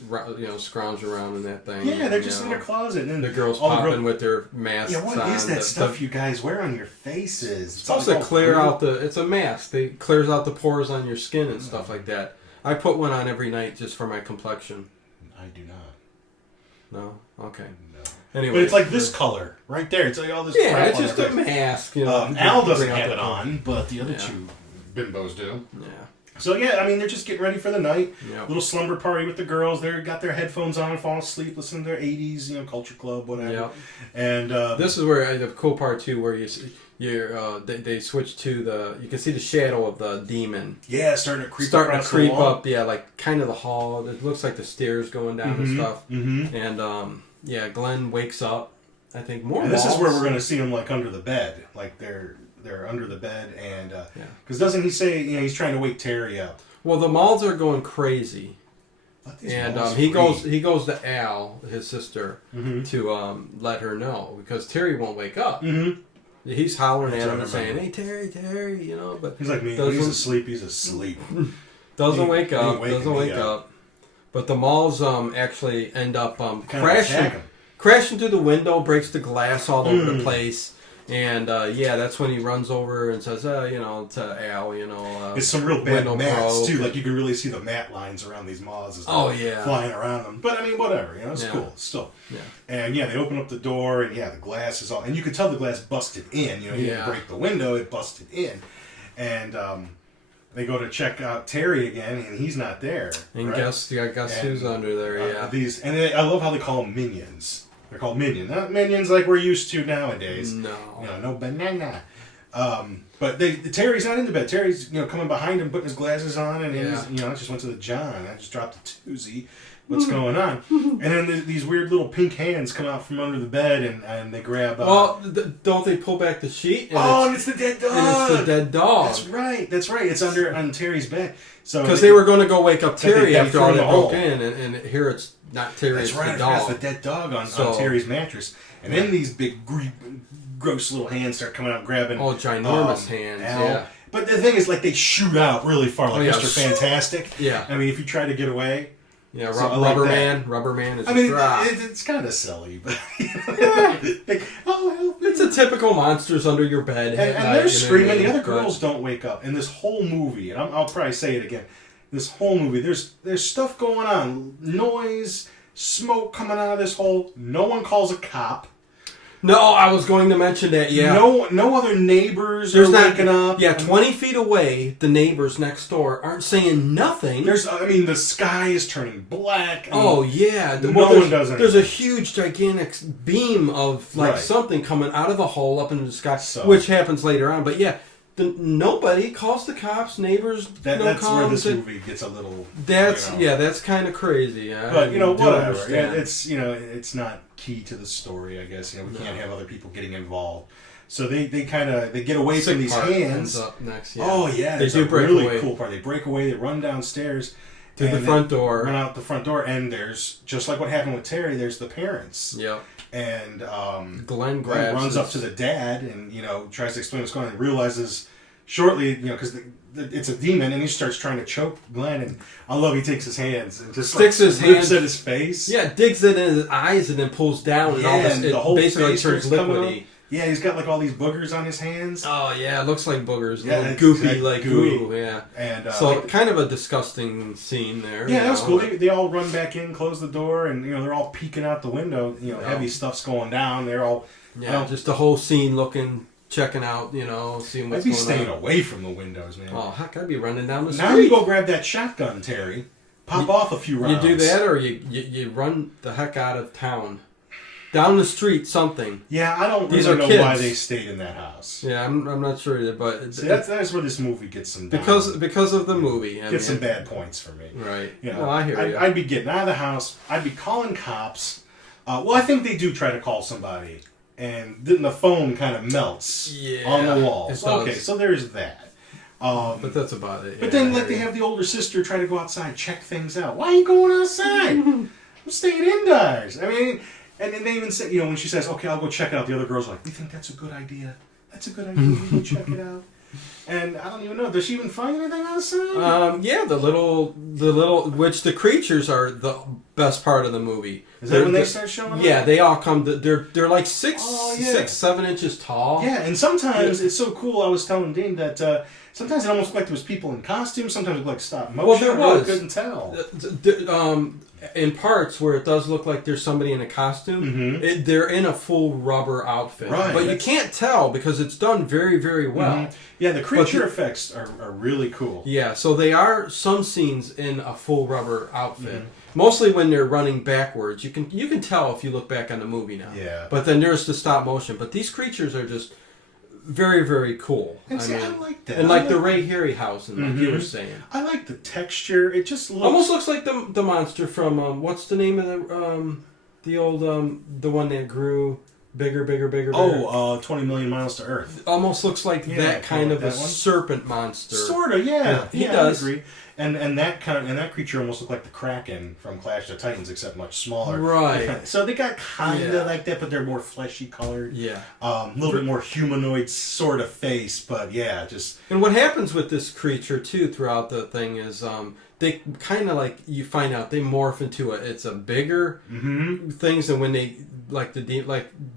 scrounge around in that thing. Yeah, they're just in their closet, and the girls popping with their masks. Yeah, what is that stuff you guys wear on your faces? It's supposed to clear out it's a mask. It clears out the pores on your skin and stuff like that. I put one on every night just for my complexion. I do not. No? Okay. No. Anyway, but it's like this color right there. It's like all this. Yeah, it's just a mask. Al doesn't have it on, but the other two bimbos do. Yeah. So they're just getting ready for the night. Yep. Little slumber party with the girls. They got their headphones on, falling asleep, listening to their '80s, culture club, whatever. Yep. And this is where the cool part too, where they switch to you can see the shadow of the demon. Yeah, starting to creep up. Yeah, like kind of the hall. It looks like the stairs going down and stuff. Mm-hmm. And Glenn wakes up. I think more. And this is where we're going to see him under the bed, like they're under the bed, and because doesn't he say he's trying to wake Terry up? Well, the malls are going crazy, and he goes to Al, his sister, to let her know because Terry won't wake up. Mm-hmm. He's hollering at him and saying, "Hey, Terry, but he's like me. When he's asleep, he's asleep. Doesn't wake up. But the malls actually end up crashing through the window, breaks the glass all over the place. And that's when he runs over and says, to Al, it's some real bad mats too. Like you can really see the mat lines around these moths as flying around them. But I mean, whatever, it's cool still. Yeah. And they open up the door and the glass is all, and you could tell the glass busted in. He didn't break the window; it busted in. And they go to check out Terry again, and he's not there. And guess who's under there? I love how they call them minions. They're called minions. Not minions like we're used to nowadays. No. No banana. But Terry's not in the bed. Terry's, coming behind him, putting his glasses on, and I just went to the John. I just dropped the Tuesday. What's going on? And then these weird little pink hands come out from under the bed, and they grab... don't they pull back the sheet? And it's the dead dog! And it's the dead dog. That's right. It's on Terry's bed. Because they were going to go wake up Terry after all they broke in, and here it's not Terry, it's the dog. It's the dead dog on Terry's mattress. And then these big, gross little hands start coming out grabbing... Oh, ginormous hands, Al. But the thing is, they shoot out really far, like Mr. Fantastic. Yeah. I mean, if you try to get away... Yeah, Rubber Man is it's kind of silly, but it's a typical monsters under your bed. And they're screaming. The other girls don't wake up. In this whole movie, and I'll probably say it again, this whole movie, there's stuff going on. Noise, smoke coming out of this hole. No one calls a cop. No, I was going to mention that, yeah. No other neighbors are waking up. Yeah, 20 feet away, the neighbors next door aren't saying nothing. The sky is turning black. Oh, yeah. No one does anything. There's a huge, gigantic beam of, something coming out of the hole up into the sky, which happens later on. But, yeah, nobody calls the cops, neighbors, that's where this movie gets a little... that's kind of crazy. But, whatever. Yeah, it's not key to the story, I guess. We can't have other people getting involved. So they get away from these hands. Up next, Oh yeah, they do break really away. Cool part. They break away. They run downstairs to the front door. Run out the front door, and there's just like what happened with Terry. There's the parents. Yep. And Glenn runs up to the dad and tries to explain what's going on. And realizes shortly, because it's a demon, and he starts trying to choke Glenn, and I love he takes his hands and just sticks his hands at his face. Yeah, digs it in his eyes and then pulls down, and all this, and the whole basically face turns liquidy. Yeah, he's got like all these boogers on his hands. Oh yeah, it looks like boogers, yeah, goopy, like gooey. goo. Yeah, and so kind of a disgusting scene there. Yeah, that was cool. They all run back in, close the door, and they're all peeking out the window. Heavy stuff's going down. They're all just the whole scene looking. Checking out, seeing what's going on. I'd be staying away from the windows, man. Oh, heck, I'd be running down the street. Now you go grab that shotgun, Terry. Pop off a few rounds. You do that, or you run the heck out of town. Down the street, something. Yeah, I don't These really know kids. why they stayed in that house. Yeah, I'm not sure, but... See, that's where this movie gets some... Because of the movie. Gets some bad points for me. Right. No, I hear you. I'd be getting out of the house. I'd be calling cops. I think they do try to call somebody. And then the phone kind of melts on the walls. Okay, so there's that. But that's about it. But then, they have the older sister try to go outside, check things out. Why are you going outside? I'm staying indoors. I mean, and then they even say, when she says, "Okay, I'll go check it out," the other girls are like, "You think that's a good idea? That's a good idea. You go check it out." And I don't even know. Does she even find anything outside? Yeah, the little, which the creatures are the best part of the movie. Is that when they start showing up? Yeah, they all come. They're like 7 inches tall. Yeah, and sometimes it's so cool. I was telling Dean that sometimes it almost looked like there was people in costumes. Sometimes it looked like stop motion. Well, there was. I couldn't tell. In parts where it does look like there's somebody in a costume, they're in a full rubber outfit. Right. But you can't tell because it's done very, very well. Yeah, the creature effects are really cool. Yeah, so they are some scenes in a full rubber outfit. Mostly when they're running backwards. You can tell if you look back on the movie now. Yeah. But then there's the stop motion. But these creatures are just very, very cool. And I like that. And like the Ray Harryhausen, like you were saying. I like the texture. It just looks... Almost looks like the monster from, what's the name of the old, the one that grew bigger. 20 Million Miles to Earth. Almost looks like that kind of a one. serpent monster. Sort of, yeah. He does. I agree. And that creature almost looked like the Kraken from Clash of Titans, except much smaller. Right. So they got kind of like that, but they're more fleshy colored. Yeah. A little bit more humanoid sort of face, but yeah, just... And what happens with this creature, too, throughout the thing is they kind of like, you find out, they morph into it's a bigger things, and when they...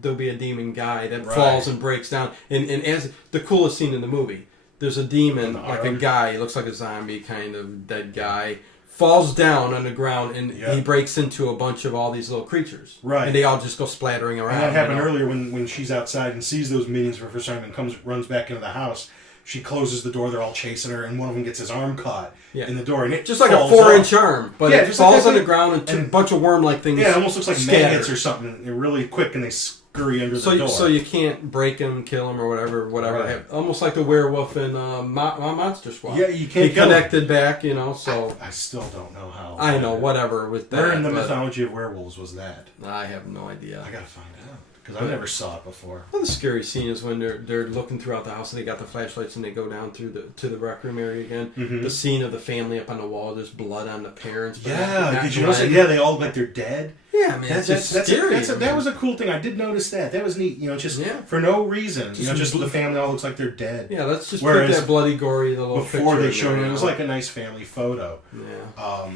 there'll be a demon guy that falls and breaks down. And as the coolest scene in the movie, there's a demon, like a guy, he looks like a zombie kind of dead guy, falls down on the ground, and he breaks into a bunch of all these little creatures. Right. And they all just go splattering around. And that happened earlier when she's outside and sees those meetings for the first time and runs back into the house. She closes the door, they're all chasing her, and one of them gets his arm caught in the door. And it just like a 4-inch arm, but it falls on the ground, and a bunch of worm-like things. Yeah, it almost looks like maggots or something. They're really quick, and they scurry under the door. So you can't break him, kill him, or whatever. Right. Almost like the werewolf in Monster Squad. Yeah, you can't. He connected back, So I still don't know how. I know whatever with that. Where in the mythology of werewolves was that? I have no idea. I gotta find out because I never saw it before. Well, the scary scene is when they're looking throughout the house and they got the flashlights and they go down through to the rec room area again. The scene of the family up on the wall. There's blood on the parents. Yeah, did you notice that? Yeah, they all look like they're dead. Yeah, man, that's scary. That was a cool thing. I did notice that. That was neat. Just for no reason. Just the family all looks like they're dead. Yeah, let's just put that bloody, gory little before picture they showed it. It was like a nice family photo. Yeah.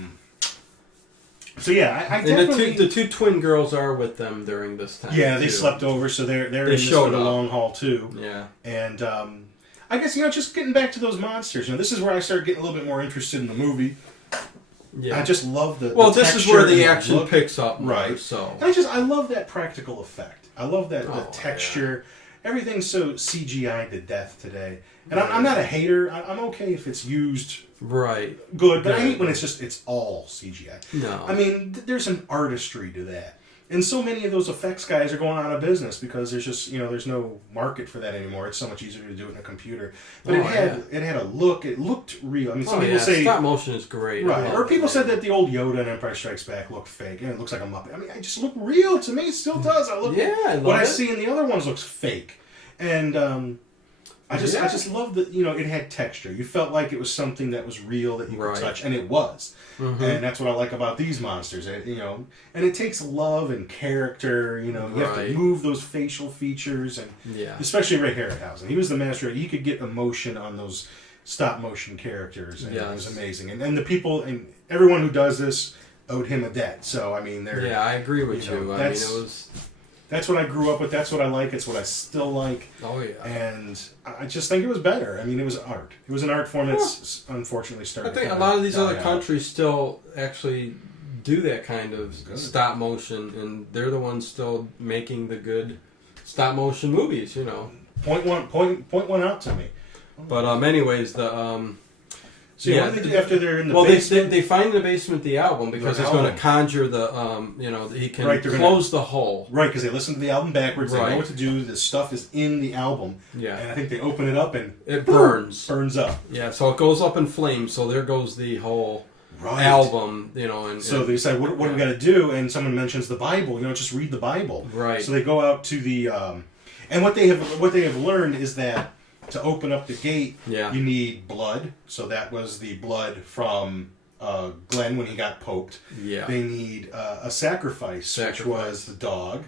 So yeah, I and definitely... the two twin girls are with them during this time. Yeah, they slept over, so they're in this for the long haul too. Yeah. And I guess just getting back to those monsters. This is where I started getting a little bit more interested in the movie. Yeah. I just love the this is where the action picks up more, right. So and I love that practical effect. I love that the texture. Yeah. Everything's so CGI to death today. And I'm not a hater. I'm okay if it's used good, but I hate when it's all CGI. No. I mean, there's an artistry to that. And so many of those effects guys are going out of business because there's just, there's no market for that anymore. It's so much easier to do it in a computer. But it had a look. It looked real. I mean, some people say stop motion is great. Right. Or people said that the old Yoda in Empire Strikes Back looked fake. And it looks like a Muppet. I mean, it just looked real to me. It still does. What I see in the other ones looks fake. And I just love that, it had texture. You felt like it was something that was real that you could touch, and it was. Mm-hmm. And that's what I like about these monsters. And it takes love and character. You have to move those facial features, and especially Ray Harryhausen. He was the master. He could get emotion on those stop motion characters, and it was amazing. And the people and everyone who does this owed him a debt. So I mean, I agree with you. I mean, it was. That's what I grew up with. That's what I like. It's what I still like. Oh, yeah. And I just think it was better. I mean, it was art. It was an art form that's unfortunately started. I think a lot of these other countries still actually do that kind of stop motion, and they're the ones still making the good stop motion movies, Point one out to me. But anyways, the So what do they do after they're in the basement? They find in the basement the album because it's going to conjure the, he can close the hole. Right, because they listen to the album backwards. They know what to do. The stuff is in the album. Yeah. And I think they open it up and it burns. Burns up. Yeah, so it goes up in flames. So there goes the whole album, And so they decide, what do we got to do? And someone mentions the Bible. Just read the Bible. Right. So they go out to the, and what they have learned is that to open up the gate, you need blood. So that was the blood from Glenn when he got poked. Yeah. They need a sacrifice, which was the dog.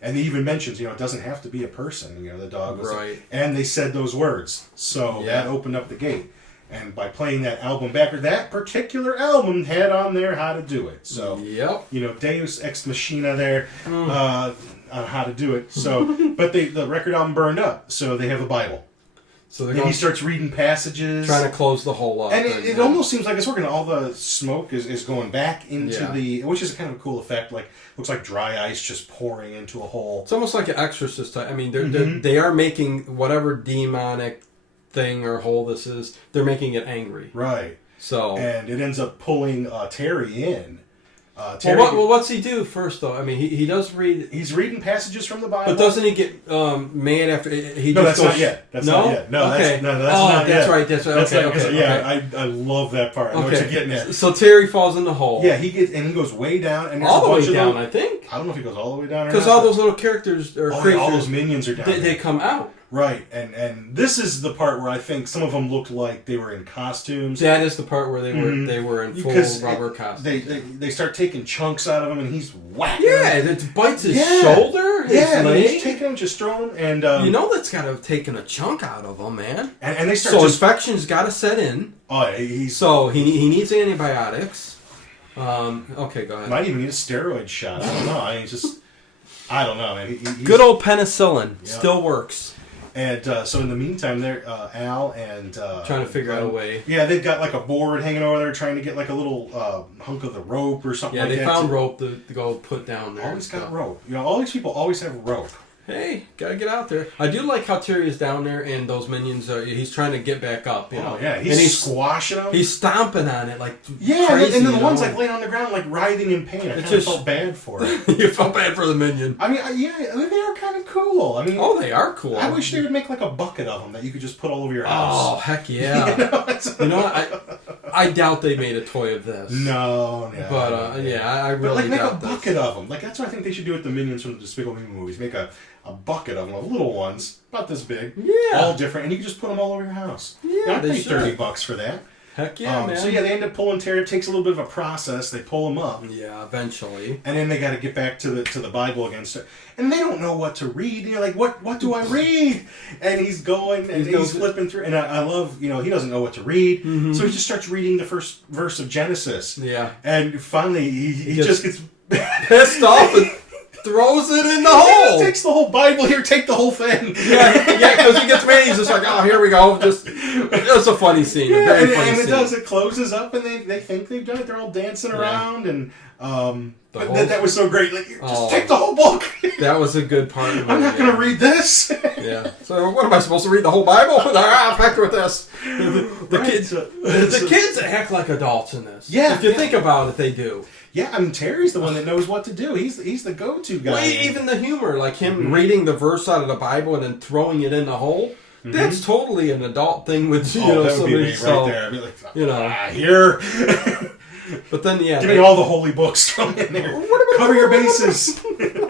And he even mentions, it doesn't have to be a person. The dog was... Right. And they said those words. So that opened up the gate. And by playing that album backward, that particular album had on there how to do it. So, Deus Ex Machina there on how to do it. So, but the record album burned up. So they have a Bible. So he starts reading passages. Trying to close the hole up. And it almost seems like it's working. All the smoke is going back into which is kind of a cool effect. Like, looks like dry ice just pouring into a hole. It's almost like an exorcist type. I mean, they are making whatever demonic thing or hole this is, they're making it angry. Right. So. And it ends up pulling Terry in. Terry, what's he do first, though? I mean, he does read... He's reading passages from the Bible. But doesn't he get mad after... That's not yet. That's not yet. No, okay. That's not that's yet. right. That's right. Okay. I love that part. I know what you're getting at. So Terry falls in the hole. Yeah, he goes way down. And all the way down, I think. I don't know if he goes all the way down or not. Because all those little characters or creatures... all those minions are down They come out. Right, and this is the part where I think some of them looked like they were in costumes. That is the part where they were in full rubber costumes. They start taking chunks out of him, and he's whacking. Yeah, it bites his shoulder, his leg. He's taking him, just throwing him, and that's got to have taken a chunk out of him, man. And they start. So infection's got to set in. Oh, he needs antibiotics. Okay, go ahead. Might even need a steroid shot. I don't know. I don't know, man. Good old penicillin still works. And so in the meantime, they're Al and trying to figure out a way. Yeah, they've got like a board hanging over there, trying to get like a little hunk of the rope or something. Yeah, like that. they found rope to go put down there. Always got rope. All these people always have rope. Hey, gotta get out there. I do like how Terry is down there and those minions he's trying to get back up, Oh, yeah. He's squashing them. He's stomping on it like crazy. And then the ones like laying on the ground like writhing in pain. I kind of felt bad for it. You felt bad for the minion. I mean, they are kind of cool. I mean, they are cool. I wish they would make like a bucket of them that you could just put all over your house. Oh, heck yeah. I doubt they made a toy of this. No. But, I really make a bucket of them. Like, that's what I think they should do with the minions from the Despicable Me movies. Make a bucket of them, little ones, about this big, all different, and you can just put them all over your house. Yeah, I'd pay $30 for that. Heck yeah, man. So they end up pulling Terry. It takes a little bit of a process. They pull him up. Yeah, eventually. And then they got to get back to the Bible again. So, and they don't know what to read. You're like, what do I read? And he's going and he's flipping through. And I love, he doesn't know what to read. Mm-hmm. So he just starts reading the first verse of Genesis. Yeah. And finally he just gets pissed off and throws it in the hole. He takes the whole Bible here, take the whole thing. Yeah, because he gets mad. He's just like, oh, here we go. It's a funny scene. Yeah, a very funny scene. It closes up, and they think they've done it. They're all dancing around, and that was so great. Like, just take the whole book. That was a good part. I'm not going to read this. Yeah. So what am I supposed to read the whole Bible? Heck with this. The kids act like adults in this. Yeah. If you think about it, they do. Yeah, I mean, Terry's the one that knows what to do. He's the go-to guy. Well, even the humor, like him reading the verse out of the Bible and then throwing it in the hole, that's totally an adult thing with, that would be me right there. I'd be like, here. But then, give me all the holy books thrown in there. Cover your bases.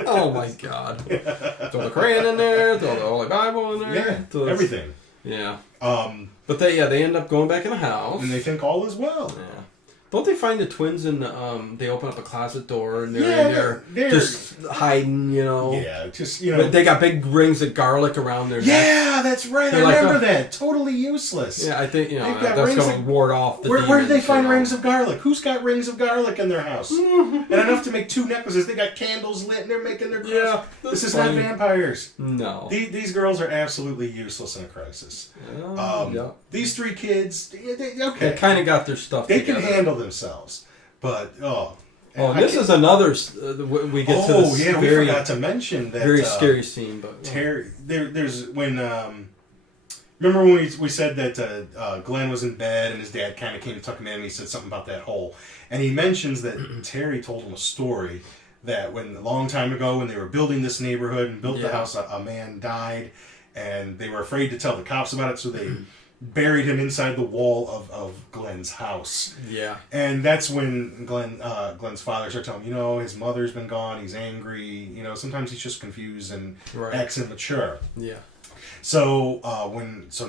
Oh, my God. Throw the Quran in there, throw the Holy Bible in there. Yeah, everything. Yeah. But they end up going back in the house. And they think all is well. Yeah. Don't they find the twins in they open up a closet door and they're just hiding, Yeah, just, But they got big rings of garlic around their neck. Yeah, that's right. I remember that. Totally useless. Yeah, I think, that's going to ward off the Where did they find rings of garlic? Who's got rings of garlic in their house? And enough to make 2 necklaces. They got candles lit and they're making their clothes. Yeah, this is not vampires. No. These girls are absolutely useless in a crisis. These 3 kids, okay. They kind of got their stuff They together. can handle themselves. But, this is another, we get to this we forgot to mention that. Very scary scene. But Terry, there's when, remember when we said that Glenn was in bed and his dad kind of came to tuck him in and he said something about that hole. And he mentions that Terry told him a story that when a long time ago when they were building this neighborhood and built the house, a man died and they were afraid to tell the cops about it, so they buried him inside the wall of Glenn's house. Yeah. And that's when Glenn's father started telling him, his mother's been gone, he's angry, sometimes he's just confused and acts immature. Yeah. So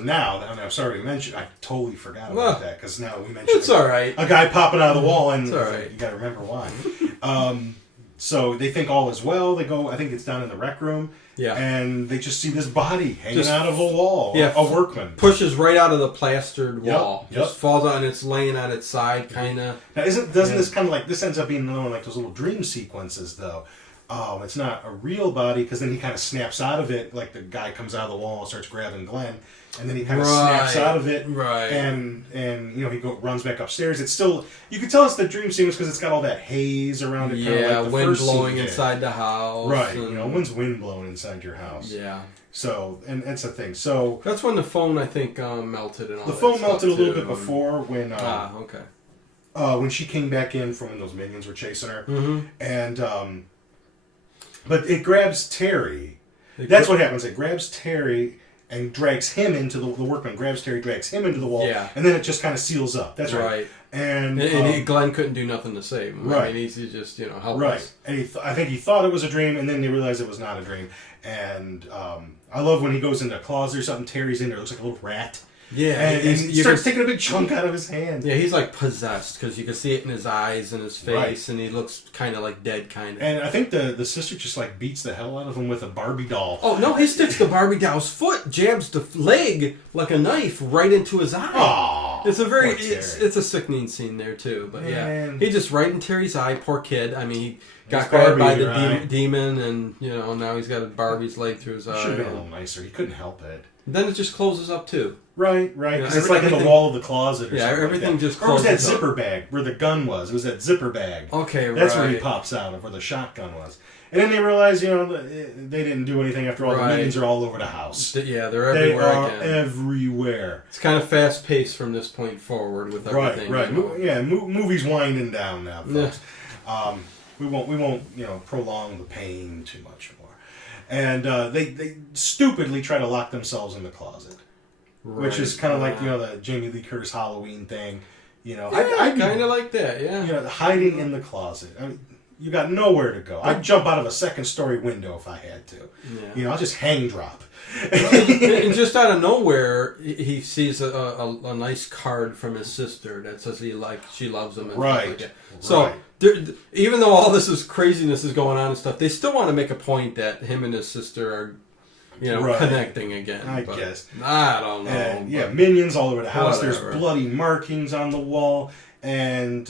now, I'm sorry to mention, I totally forgot about that, because now we mentioned it's all right. A guy popping out of the wall, and it's all right. You got to remember why. So they think all is well. They go, I think it's down in the rec room. Yeah. And they just see this body hanging out of a wall. Yeah. A workman. Pushes right out of the plastered wall. Yep. Just falls out and it's laying on its side, kind of. Now, doesn't this kind of like, this ends up being another one like those little dream sequences, though. It's not a real body, because then he kind of snaps out of it, like the guy comes out of the wall and starts grabbing Glenn, and then he kind of snaps out of it, and he runs back upstairs. It's still, you can tell it's the dream sequence because it's got all that haze around it. Yeah, like the wind first blowing inside the house. Right, when's wind blowing inside your house? Yeah. So, and that's the thing. So that's when the phone, I think, melted and all that. The phone melted a little too. bit before when. Okay. When she came back in from when those minions were chasing her, and but it grabs Terry. That's what happens. It grabs Terry and drags him into the workman. Grabs Terry, drags him into the wall, and then it just kind of seals up. That's right. And Glenn couldn't do nothing to save him. Right. I mean, he's just helpless. Right. And I think he thought it was a dream, and then they realized it was not a dream. And I love when he goes into a closet or something. Terry's in there. Looks like a little rat. Yeah, and he starts taking a big chunk out of his hand. Yeah, he's like possessed because you can see it in his eyes and his face, and he looks kind of like dead, kind of. And I think the sister just like beats the hell out of him with a Barbie doll. Oh no, he sticks the Barbie doll's foot, jabs the leg like a knife right into his eye. Aww, it's a very it's a sickening scene there too. But he just right in Terry's eye. Poor kid. I mean, he got grabbed by the demon, and now he's got a Barbie's leg through his eye. Should have been a little nicer. He couldn't help it. Then it just closes up too. Right. It's like in the wall of the closet or something. Everything like just closes. Or was that up. zipper bag where the gun was? It was that zipper bag. Okay, That's where he pops out of, where the shotgun was. And then they realize, they didn't do anything after all. The minions are all over the house. Yeah, they're everywhere again. Everywhere. It's kind of fast paced from this point forward with everything. Right. Movie's winding down now, folks. We won't prolong the pain too much more. And they stupidly try to lock themselves in the closet. Which is kind of like, the Jamie Lee Curtis Halloween thing. I kind of like that, yeah. Hiding in the closet. I mean, you got nowhere to go. I'd jump out of a second-story window if I had to. Yeah. I'll just hang drop. And just out of nowhere, he sees a nice card from his sister that says she loves him. And stuff like that. So even though all this craziness is going on and stuff, they still want to make a point that him and his sister are connecting again. I guess. I don't know. And, minions all over the house. Whatever. There's bloody markings on the wall. And,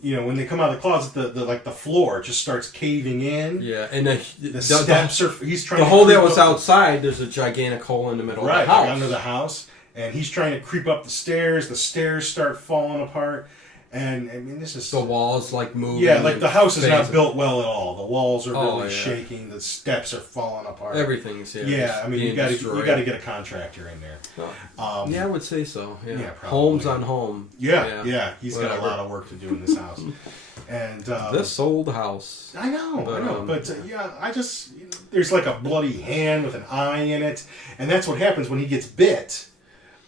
when they come out of the closet, the floor just starts caving in. Yeah, and the steps are... He's trying the hole that was outside, there's a gigantic hole in the middle of the house. Right, under the house. And he's trying to creep up the stairs. The stairs start falling apart. And, I mean, this is... The walls, moving. Yeah, the house is not built well at all. The walls are really shaking. The steps are falling apart. Everything's, I mean, you got to get a contractor in there. I would say so. Yeah, probably. Homes on home. Yeah. He's got a lot of work to do in this house. And this old house. I know. But, I just... there's like a bloody hand with an eye in it. And that's what happens when he gets bit.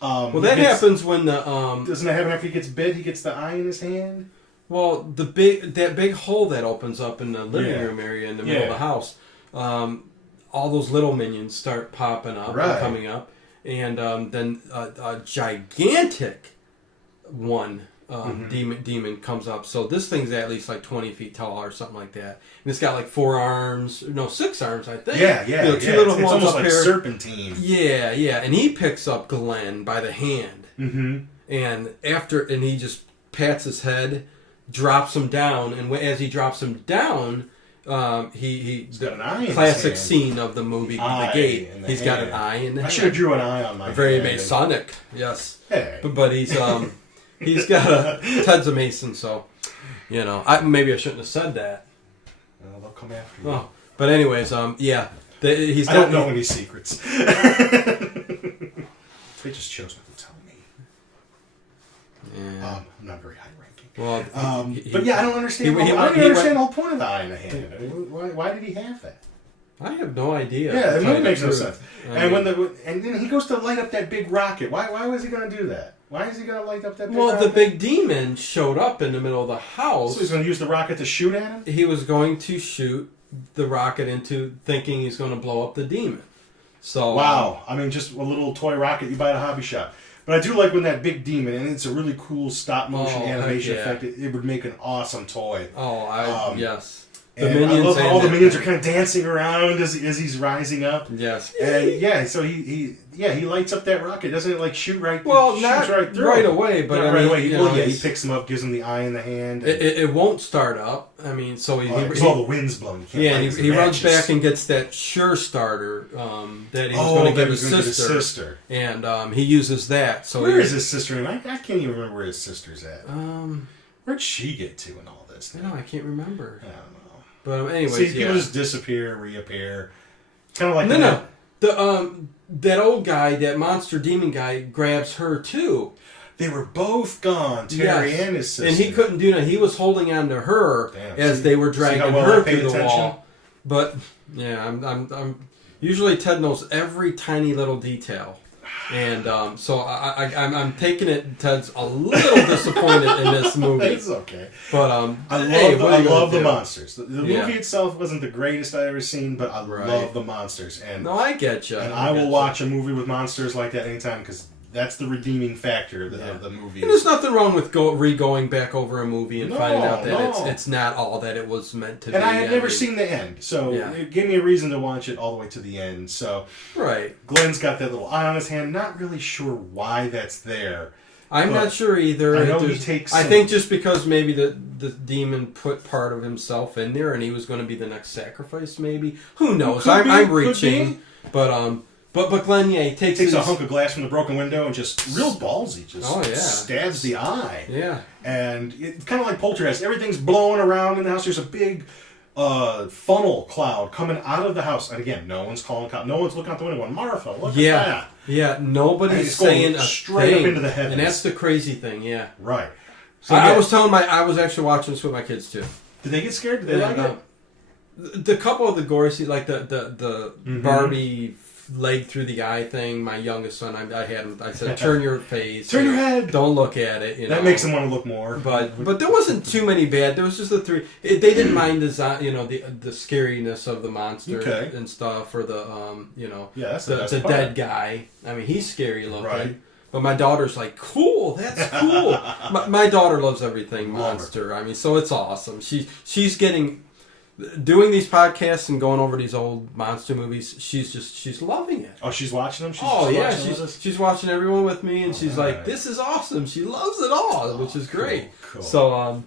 That happens when the doesn't that happen after he gets bit? He gets the eye in his hand. Well, that big hole that opens up in the living room area in the middle of the house, all those little minions start popping up and coming up, and then a gigantic one demon comes up. So this thing's at least like 20 feet tall or something like that. And it's got like 6 arms, I think. Yeah. Two little it's ones almost up like here. serpentine. Yeah. And he picks up Glenn by the hand. Mm-hmm. And he just pats his head, drops him down, and as he drops him down, he's got an eye in classic his hand. scene of the movie, The Gate. He's got an eye in the hand. I should have drew an eye on my Very hand. Masonic, yes. Hey. But he's got Ted's a Mason, so maybe I shouldn't have said that. Well, they'll come after you. Oh, but anyways, he's. I don't know any secrets. They just chose not to tell me. Yeah. I'm not very high ranking. Well, but yeah, I don't understand. I don't understand the whole point of the eye in the hand. I mean, why did he have that? I have no idea. Yeah, it really makes no sense. And and then he goes to light up that big rocket. Why was he going to do that? Why is he going to light up that big rocket? the big demon showed up in the middle of the house. So he's going to use the rocket to shoot at him? He was going to shoot the rocket into thinking he's going to blow up the demon. So wow. I mean, just a little toy rocket you buy at a hobby shop. But I do like when that big demon, and it's a really cool stop motion animation effect. It would make an awesome toy. Yes. I love how all the minions are kind of dancing around as he's rising up. Yes. And so he lights up that rocket. Doesn't it like shoot right? Well, not right through right away, but not right away. He picks him up, gives him the eye in the hand. It won't start up. I mean, so all the wind's blowing. He runs back and gets that sure starter that he was going to give his sister. And he uses that. So where is his sister? I can't even remember where his sister's at. Where'd she get to in all this? I can't remember. I don't know. But anyways, people just disappear, reappear. Kind of like that old guy, that monster demon guy, grabs her too. They were both gone, Terry and his sister, and he couldn't do that. He was holding on to her as they were dragging her through the wall. But yeah, I'm usually Ted knows every tiny little detail. And so I'm taking it. Ted's a little disappointed in this movie. It's okay, but I love the monsters. The movie itself wasn't the greatest I've ever seen, but I love the monsters. And no, I get you. And I will watch a movie with monsters like that anytime because that's the redeeming factor of the movie. And there's nothing wrong with going back over a movie and finding out that it's not all that it was meant to be. And I had never seen the end, so it gave me a reason to watch it all the way to the end. So Glenn's got that little eye on his hand. Not really sure why that's there. I'm not sure either. I know he takes. I think just because maybe the demon put part of himself in there, and he was going to be the next sacrifice. Maybe who knows? I'm reaching, But Glenn, he takes a hunk of glass from the broken window and just real ballsy, stabs the eye. Yeah. And it's kind of like Poltergeist. Everything's blowing around in the house. There's a big funnel cloud coming out of the house. And again, no one's calling. No one's looking out the window going, Martha, look at that. Yeah, nobody's saying a straight thing. Up into the heavens. And that's the crazy thing, Right. So I was actually watching this with my kids too. Did they get scared? Did they like it? The couple of the gory scenes, like the Barbie leg through the eye thing, my youngest son, I said, turn your face. Turn your head. Don't look at it. That makes them want to look more. But there wasn't too many bad. There was just the three. They didn't mind the scariness of the monster and stuff, or the dead guy. I mean, he's scary looking. Right. But my daughter's like, cool, that's cool. my daughter loves everything monster. I mean, so it's awesome. She's getting... Doing these podcasts and going over these old monster movies, she's loving it. Oh, she's watching them? She's watching everyone with me, and she's like, this is awesome. She loves it all, which is great. Cool. So,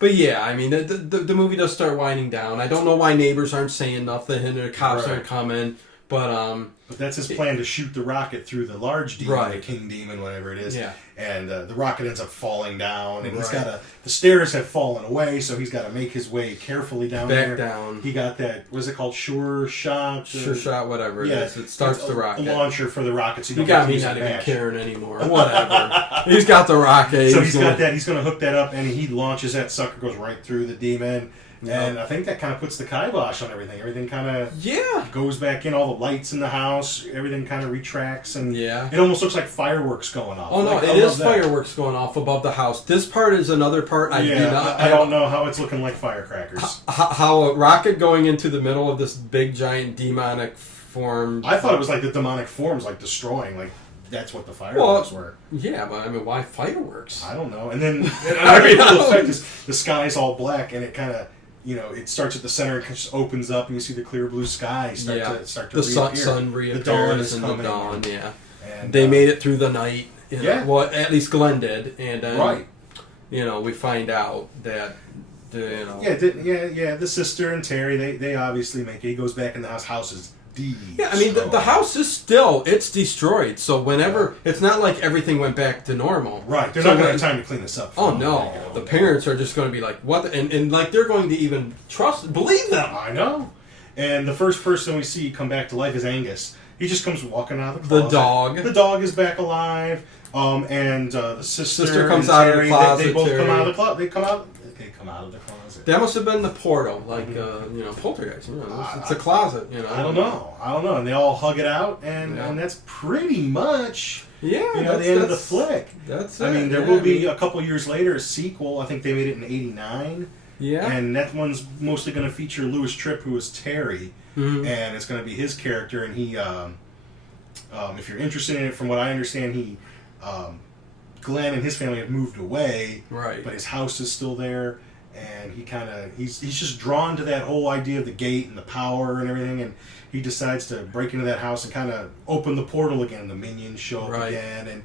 but yeah, I mean, the movie does start winding down. I don't know why neighbors aren't saying nothing and the cops aren't coming, but that's his plan to shoot the rocket through the large demon, the king demon, whatever it is. Yeah. And the rocket ends up falling down, and the stairs have fallen away, so he's got to make his way carefully down back down. He got that, what is it called, sure shot, whatever it is. It starts the rocket. A launcher for the rocket. So you got me not even caring anymore. Whatever. He's got the rocket. So he's got that. He's going to hook that up, and he launches that sucker, goes right through the demon. And I think that kind of puts the kibosh on everything. Everything kind of goes back in. All the lights in the house, everything kind of retracts, and it almost looks like fireworks going off. Oh no, it is fireworks going off above the house. This part is another part. I don't know how it's looking like firecrackers. How a rocket going into the middle of this big giant demonic form. I thought it was like the demonic forms, like destroying, like that's what the fireworks were. Yeah, but I mean, why fireworks? I don't know. And then another cool effect is the sky's all black, and it kind of, it starts at the center and just opens up, and you see the clear blue sky start to the reappear. sun reappears. The dawn is and coming. the dawn, yeah. And, they made it through the night. Yeah. Well, at least Glenn did, and then right. We find out that the sister and Terry they obviously make it. He goes back in the house. House is Yeah, I mean, the house is still, it's destroyed. So whenever, it's not like everything went back to normal. Right. They're not going to have time to clean this up. Oh, no. The parents are just going to be like, what? And like, they're going to even believe them. I know. And the first person we see come back to life is Angus. He just comes walking out of the closet. The dog. The dog is back alive. And the sister comes and out Terry, of the closet. They both come out of the closet. They come out of the closet. That must have been the portal, like, Poltergeist. It's a closet, I don't know. And they all hug it out, and that's pretty much the end of the flick. That's I mean, there will be a couple years later a sequel. I think they made it in '89. Yeah. And that one's mostly going to feature Louis Tripp, who is Terry, and it's going to be his character. And he, if you're interested in it, from what I understand, Glenn and his family have moved away, right? But his house is still there, and he's just drawn to that whole idea of the gate and the power and everything, and he decides to break into that house and kind of open the portal again. The minions show up again, and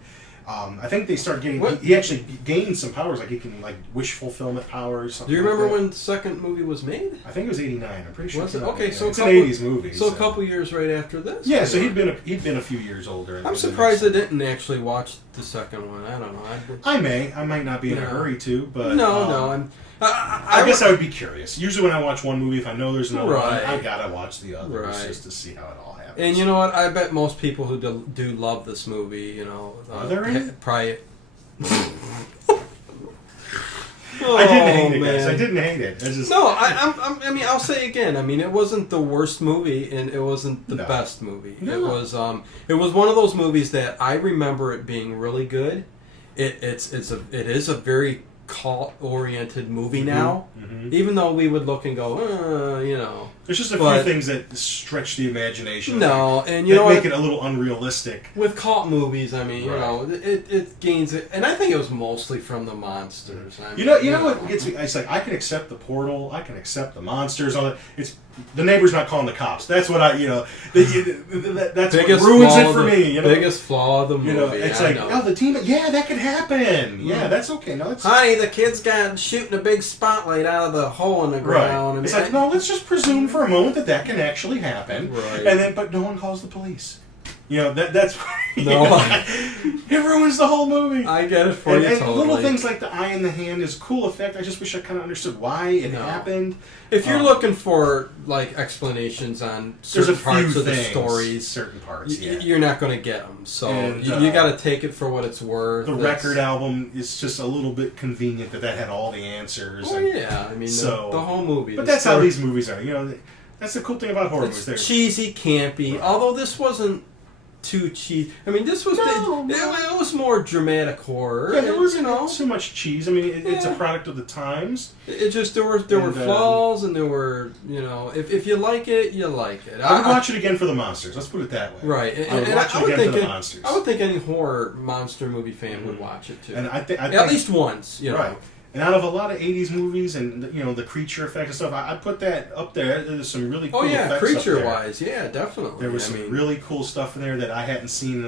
I think they start getting. He actually gained some powers, like he can wish fulfillment powers. Do you remember when the second movie was made? I think it was '89. I'm pretty sure. Was it? Okay, so it's an '80s movie. So a couple years right after this. Yeah, so he'd been a few years older. I'm surprised I didn't actually watch the second one. I don't know. I might not be in a hurry to, but no. I guess I would be curious. Usually when I watch one movie, if I know there's another one, I gotta watch the others just to see how it all happens. And you know what? I bet most people who do love this movie, are there any? Probably. I didn't hate it, guys. I didn't hate it. I mean, I'll say again. I mean, it wasn't the worst movie, and it wasn't the best movie. No. It was one of those movies that I remember it being really good. It is a very cult-oriented movie now, even though we would look and go, There's just a few things that stretch the imagination. No, and make it a little unrealistic. With cult movies, I mean, it gains it, and I think it was mostly from the monsters. I mean, you know what gets me? It's like I can accept the portal, I can accept the monsters, all that. It's the neighbor's not calling the cops. That's what that's what ruins it for me. Biggest flaw of the movie. It's the team. Yeah, that could happen. Yeah, that's okay. No, honey, the kid's got shooting a big spotlight out of the hole in the ground. Right. It's let's just presume for a moment that can actually happen. Right. And then, but no one calls the police. That's no. It ruins the whole movie. I get it for you. And totally. Little things like the eye in the hand is a cool effect. I just wish I kind of understood why it happened. If you're looking for explanations on certain parts of the stories, certain parts, you're not going to get them. So you got to take it for what it's worth. The record album is just a little bit convenient that had all the answers. Oh yeah, I mean the whole movie. But that's how these movies are. That's the cool thing about horror movies. It's cheesy, campy. Right. Although this wasn't too cheesy. I mean, this was it was more dramatic horror. Yeah, there wasn't too much cheese. I mean, it's a product of the times. It just there were flaws, and there were if you like it, you like it. I would watch it again for the monsters. Let's put it that way. Right, I would watch it again for the monsters. I would think any horror monster movie fan would watch it too, and I think at least once. Right. And out of a lot of '80s movies, and the creature effect and stuff, I put that up there. There's some really cool effects creature-wise, yeah, definitely. There was some really cool stuff in there that I hadn't seen.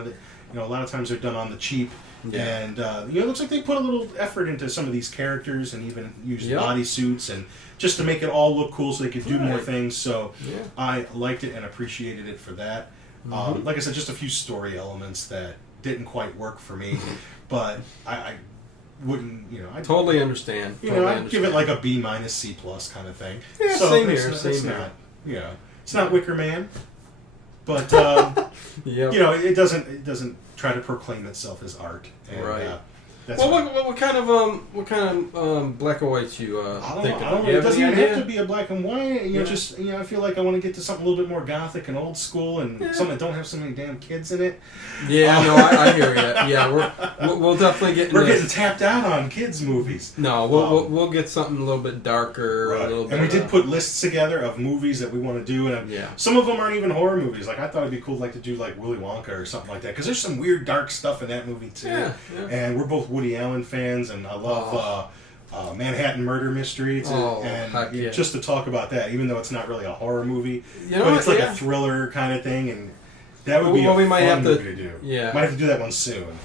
A lot of times they're done on the cheap, and it looks like they put a little effort into some of these characters, and even used bodysuits, and just to make it all look cool, so they could do more things. So I liked it and appreciated it for that. Like I said, just a few story elements that didn't quite work for me, but I wouldn't, I totally understand. I'd give it like a B- C+ kind of thing. Yeah, so same here. Same here. It's not Wicker Man, but it doesn't try to proclaim itself as art. And, right. That's well, what kind of black and whites you thinking? I don't know. It doesn't even have to be a black and white. I feel like I want to get to something a little bit more gothic and old school, and something that don't have so many damn kids in it. Yeah, no, I hear you. Yeah, we'll definitely get. We're getting tapped out on kids movies. No, we'll get something a little bit darker, right. a little bit. And we did put lists together of movies that we want to do, and some of them aren't even horror movies. Like I thought it'd be cool, like to do like Willy Wonka or something like that, because there's some weird dark stuff in that movie too. Yeah. And we're both Woody Allen fans, and I love Manhattan Murder Mystery. Just to talk about that, even though it's not really a horror movie, but it's like a thriller kind of thing, and that would be a fun movie to do. Yeah, might have to do that one soon.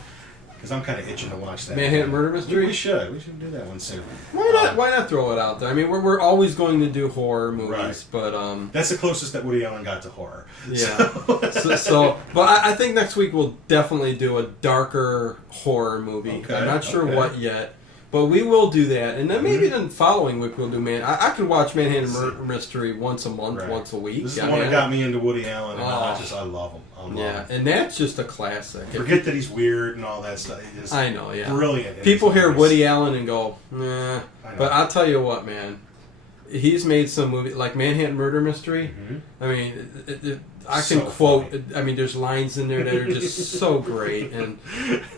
Because I'm kind of itching to watch that. Manhattan Murder Mystery? We should do that one soon. Why not throw it out there? I mean, we're always going to do horror movies, but... that's the closest that Woody Allen got to horror. Yeah. But I think next week we'll definitely do a darker horror movie. Okay, I'm not sure what yet, but we will do that. And then maybe the following week we'll do I could watch Manhattan Murder Mystery once a month, once a week. This is the one that got me into Woody Allen, and I love him. And that's just a classic. Forget that he's weird and all that stuff. I know, brilliant. People hear Woody Allen and go, nah. But I'll tell you what, man. He's made some movies like Manhattan Murder Mystery. Mm-hmm. I mean, I can quote. Funny. I mean, there's lines in there that are just so great, and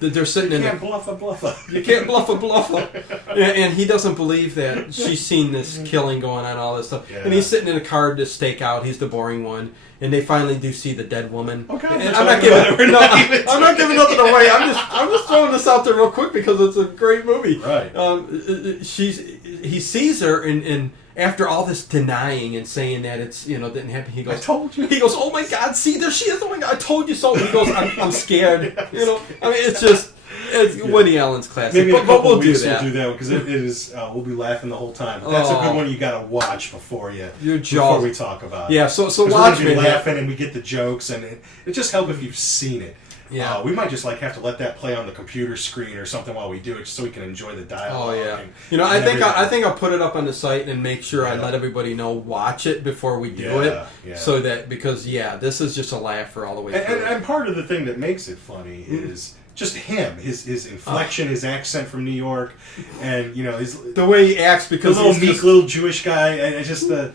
they're sitting in. You can't bluff a bluffer. You can't bluff a bluffer. And he doesn't believe that she's seen this killing going on, all this stuff. Yeah. And he's sitting in a car to stake out. He's the boring one. And they finally do see the dead woman. Okay, and I'm not giving nothing away. I'm just throwing this out there real quick because it's a great movie. Right. He sees her and after all this denying and saying that it's didn't happen, he goes, I told you. He goes, oh my God, see there she is. Oh my God, I told you so. He goes, I'm scared. Yes. I mean, it's just. It's Woody Allen's classic. Maybe in a couple of weeks we'll do that because it is. We'll be laughing the whole time. But that's a good one you got to watch before we talk about it. Yeah, so watch. We're gonna be laughing and we get the jokes, and it just helps if you've seen it. Yeah, we might just have to let that play on the computer screen or something while we do it, just so we can enjoy the dialogue. Oh yeah. I think I'll put it up on the site and make sure I let everybody know. Watch it before we do it, so that because this is just a laugher all the way through. And part of the thing that makes it funny is. Just him, his inflection, his accent from New York, and the way he acts because the little meek little Jewish guy, and just that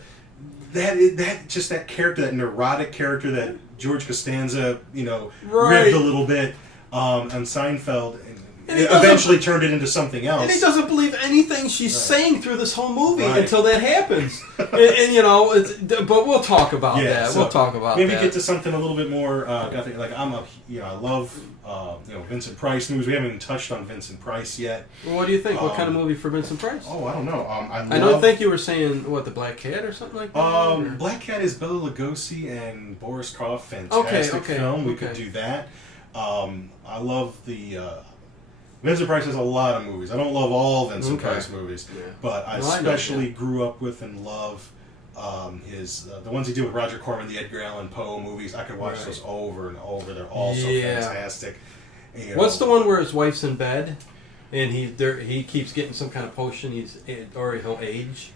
character, that neurotic character that George Costanza, ribbed a little bit on Seinfeld, and eventually turned it into something else. And he doesn't believe anything she's saying through this whole movie until that happens. and but we'll talk about that. So we'll talk about maybe get to something a little bit more. Like I love Vincent Price movies. We haven't even touched on Vincent Price yet. Well, what do you think? What kind of movie for Vincent Price? Oh, I don't know. I don't think you were saying the Black Cat or something like that. Black Cat is Bela Lugosi and Boris Karloff. Fantastic film. We could do that. I love the. Vincent Price has a lot of movies. I don't love all Vincent Price movies, but I especially grew up with and love his the ones he did with Roger Corman, the Edgar Allan Poe movies. I could watch those over and over. They're all so fantastic. What's the one where his wife's in bed and he keeps getting some kind of potion? He'll age.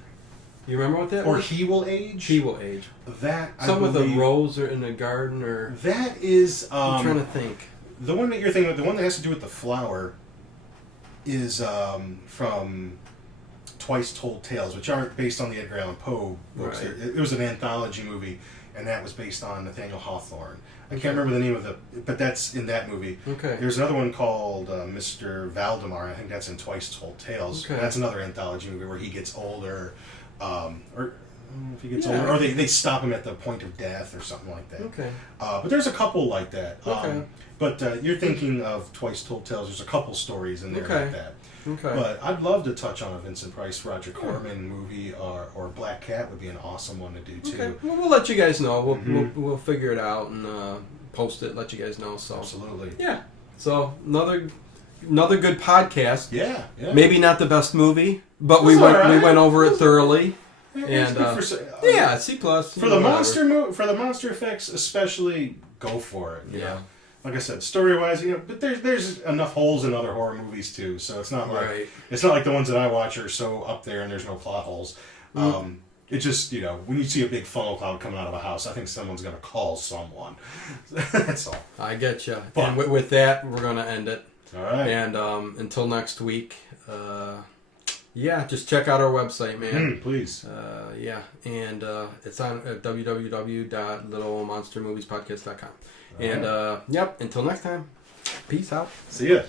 You remember what that was? Or he will age. He will age. That some with a rose or in a garden or that is. I'm trying to think. The one that you're thinking of, the one that has to do with the flower. Is from Twice Told Tales, which aren't based on the Edgar Allan Poe books. Right. It was an anthology movie, and that was based on Nathaniel Hawthorne. I can't remember the name of but that's in that movie. Okay. There's another one called Mr. Valdemar. I think that's in Twice Told Tales. Okay. That's another anthology movie where he gets older, or if he gets older, or they stop him at the point of death or something like that. Okay. But there's a couple like that. Okay. But you're thinking of Twice Told Tales. There's a couple stories in there like that. Okay. But I'd love to touch on a Vincent Price, Roger Corman movie, or Black Cat would be an awesome one to do too. Okay. Well, we'll let you guys know. We'll figure it out and post it. Let you guys know. So absolutely. Yeah. So another good podcast. Yeah. Maybe not the best movie, but we went over it thoroughly. And C plus for the monster effects, especially. Go for it. Yeah. Like I said, story-wise, but there's enough holes in other horror movies too. So it's not like the ones that I watch are so up there and there's no plot holes. It just when you see a big funnel cloud coming out of a house, I think someone's going to call someone. That's all. I get you. And with that, we're going to end it. All right. And until next week, just check out our website, man. Please. And it's on www.littlemonstermoviespodcast.com. And, until next time, peace out. See ya.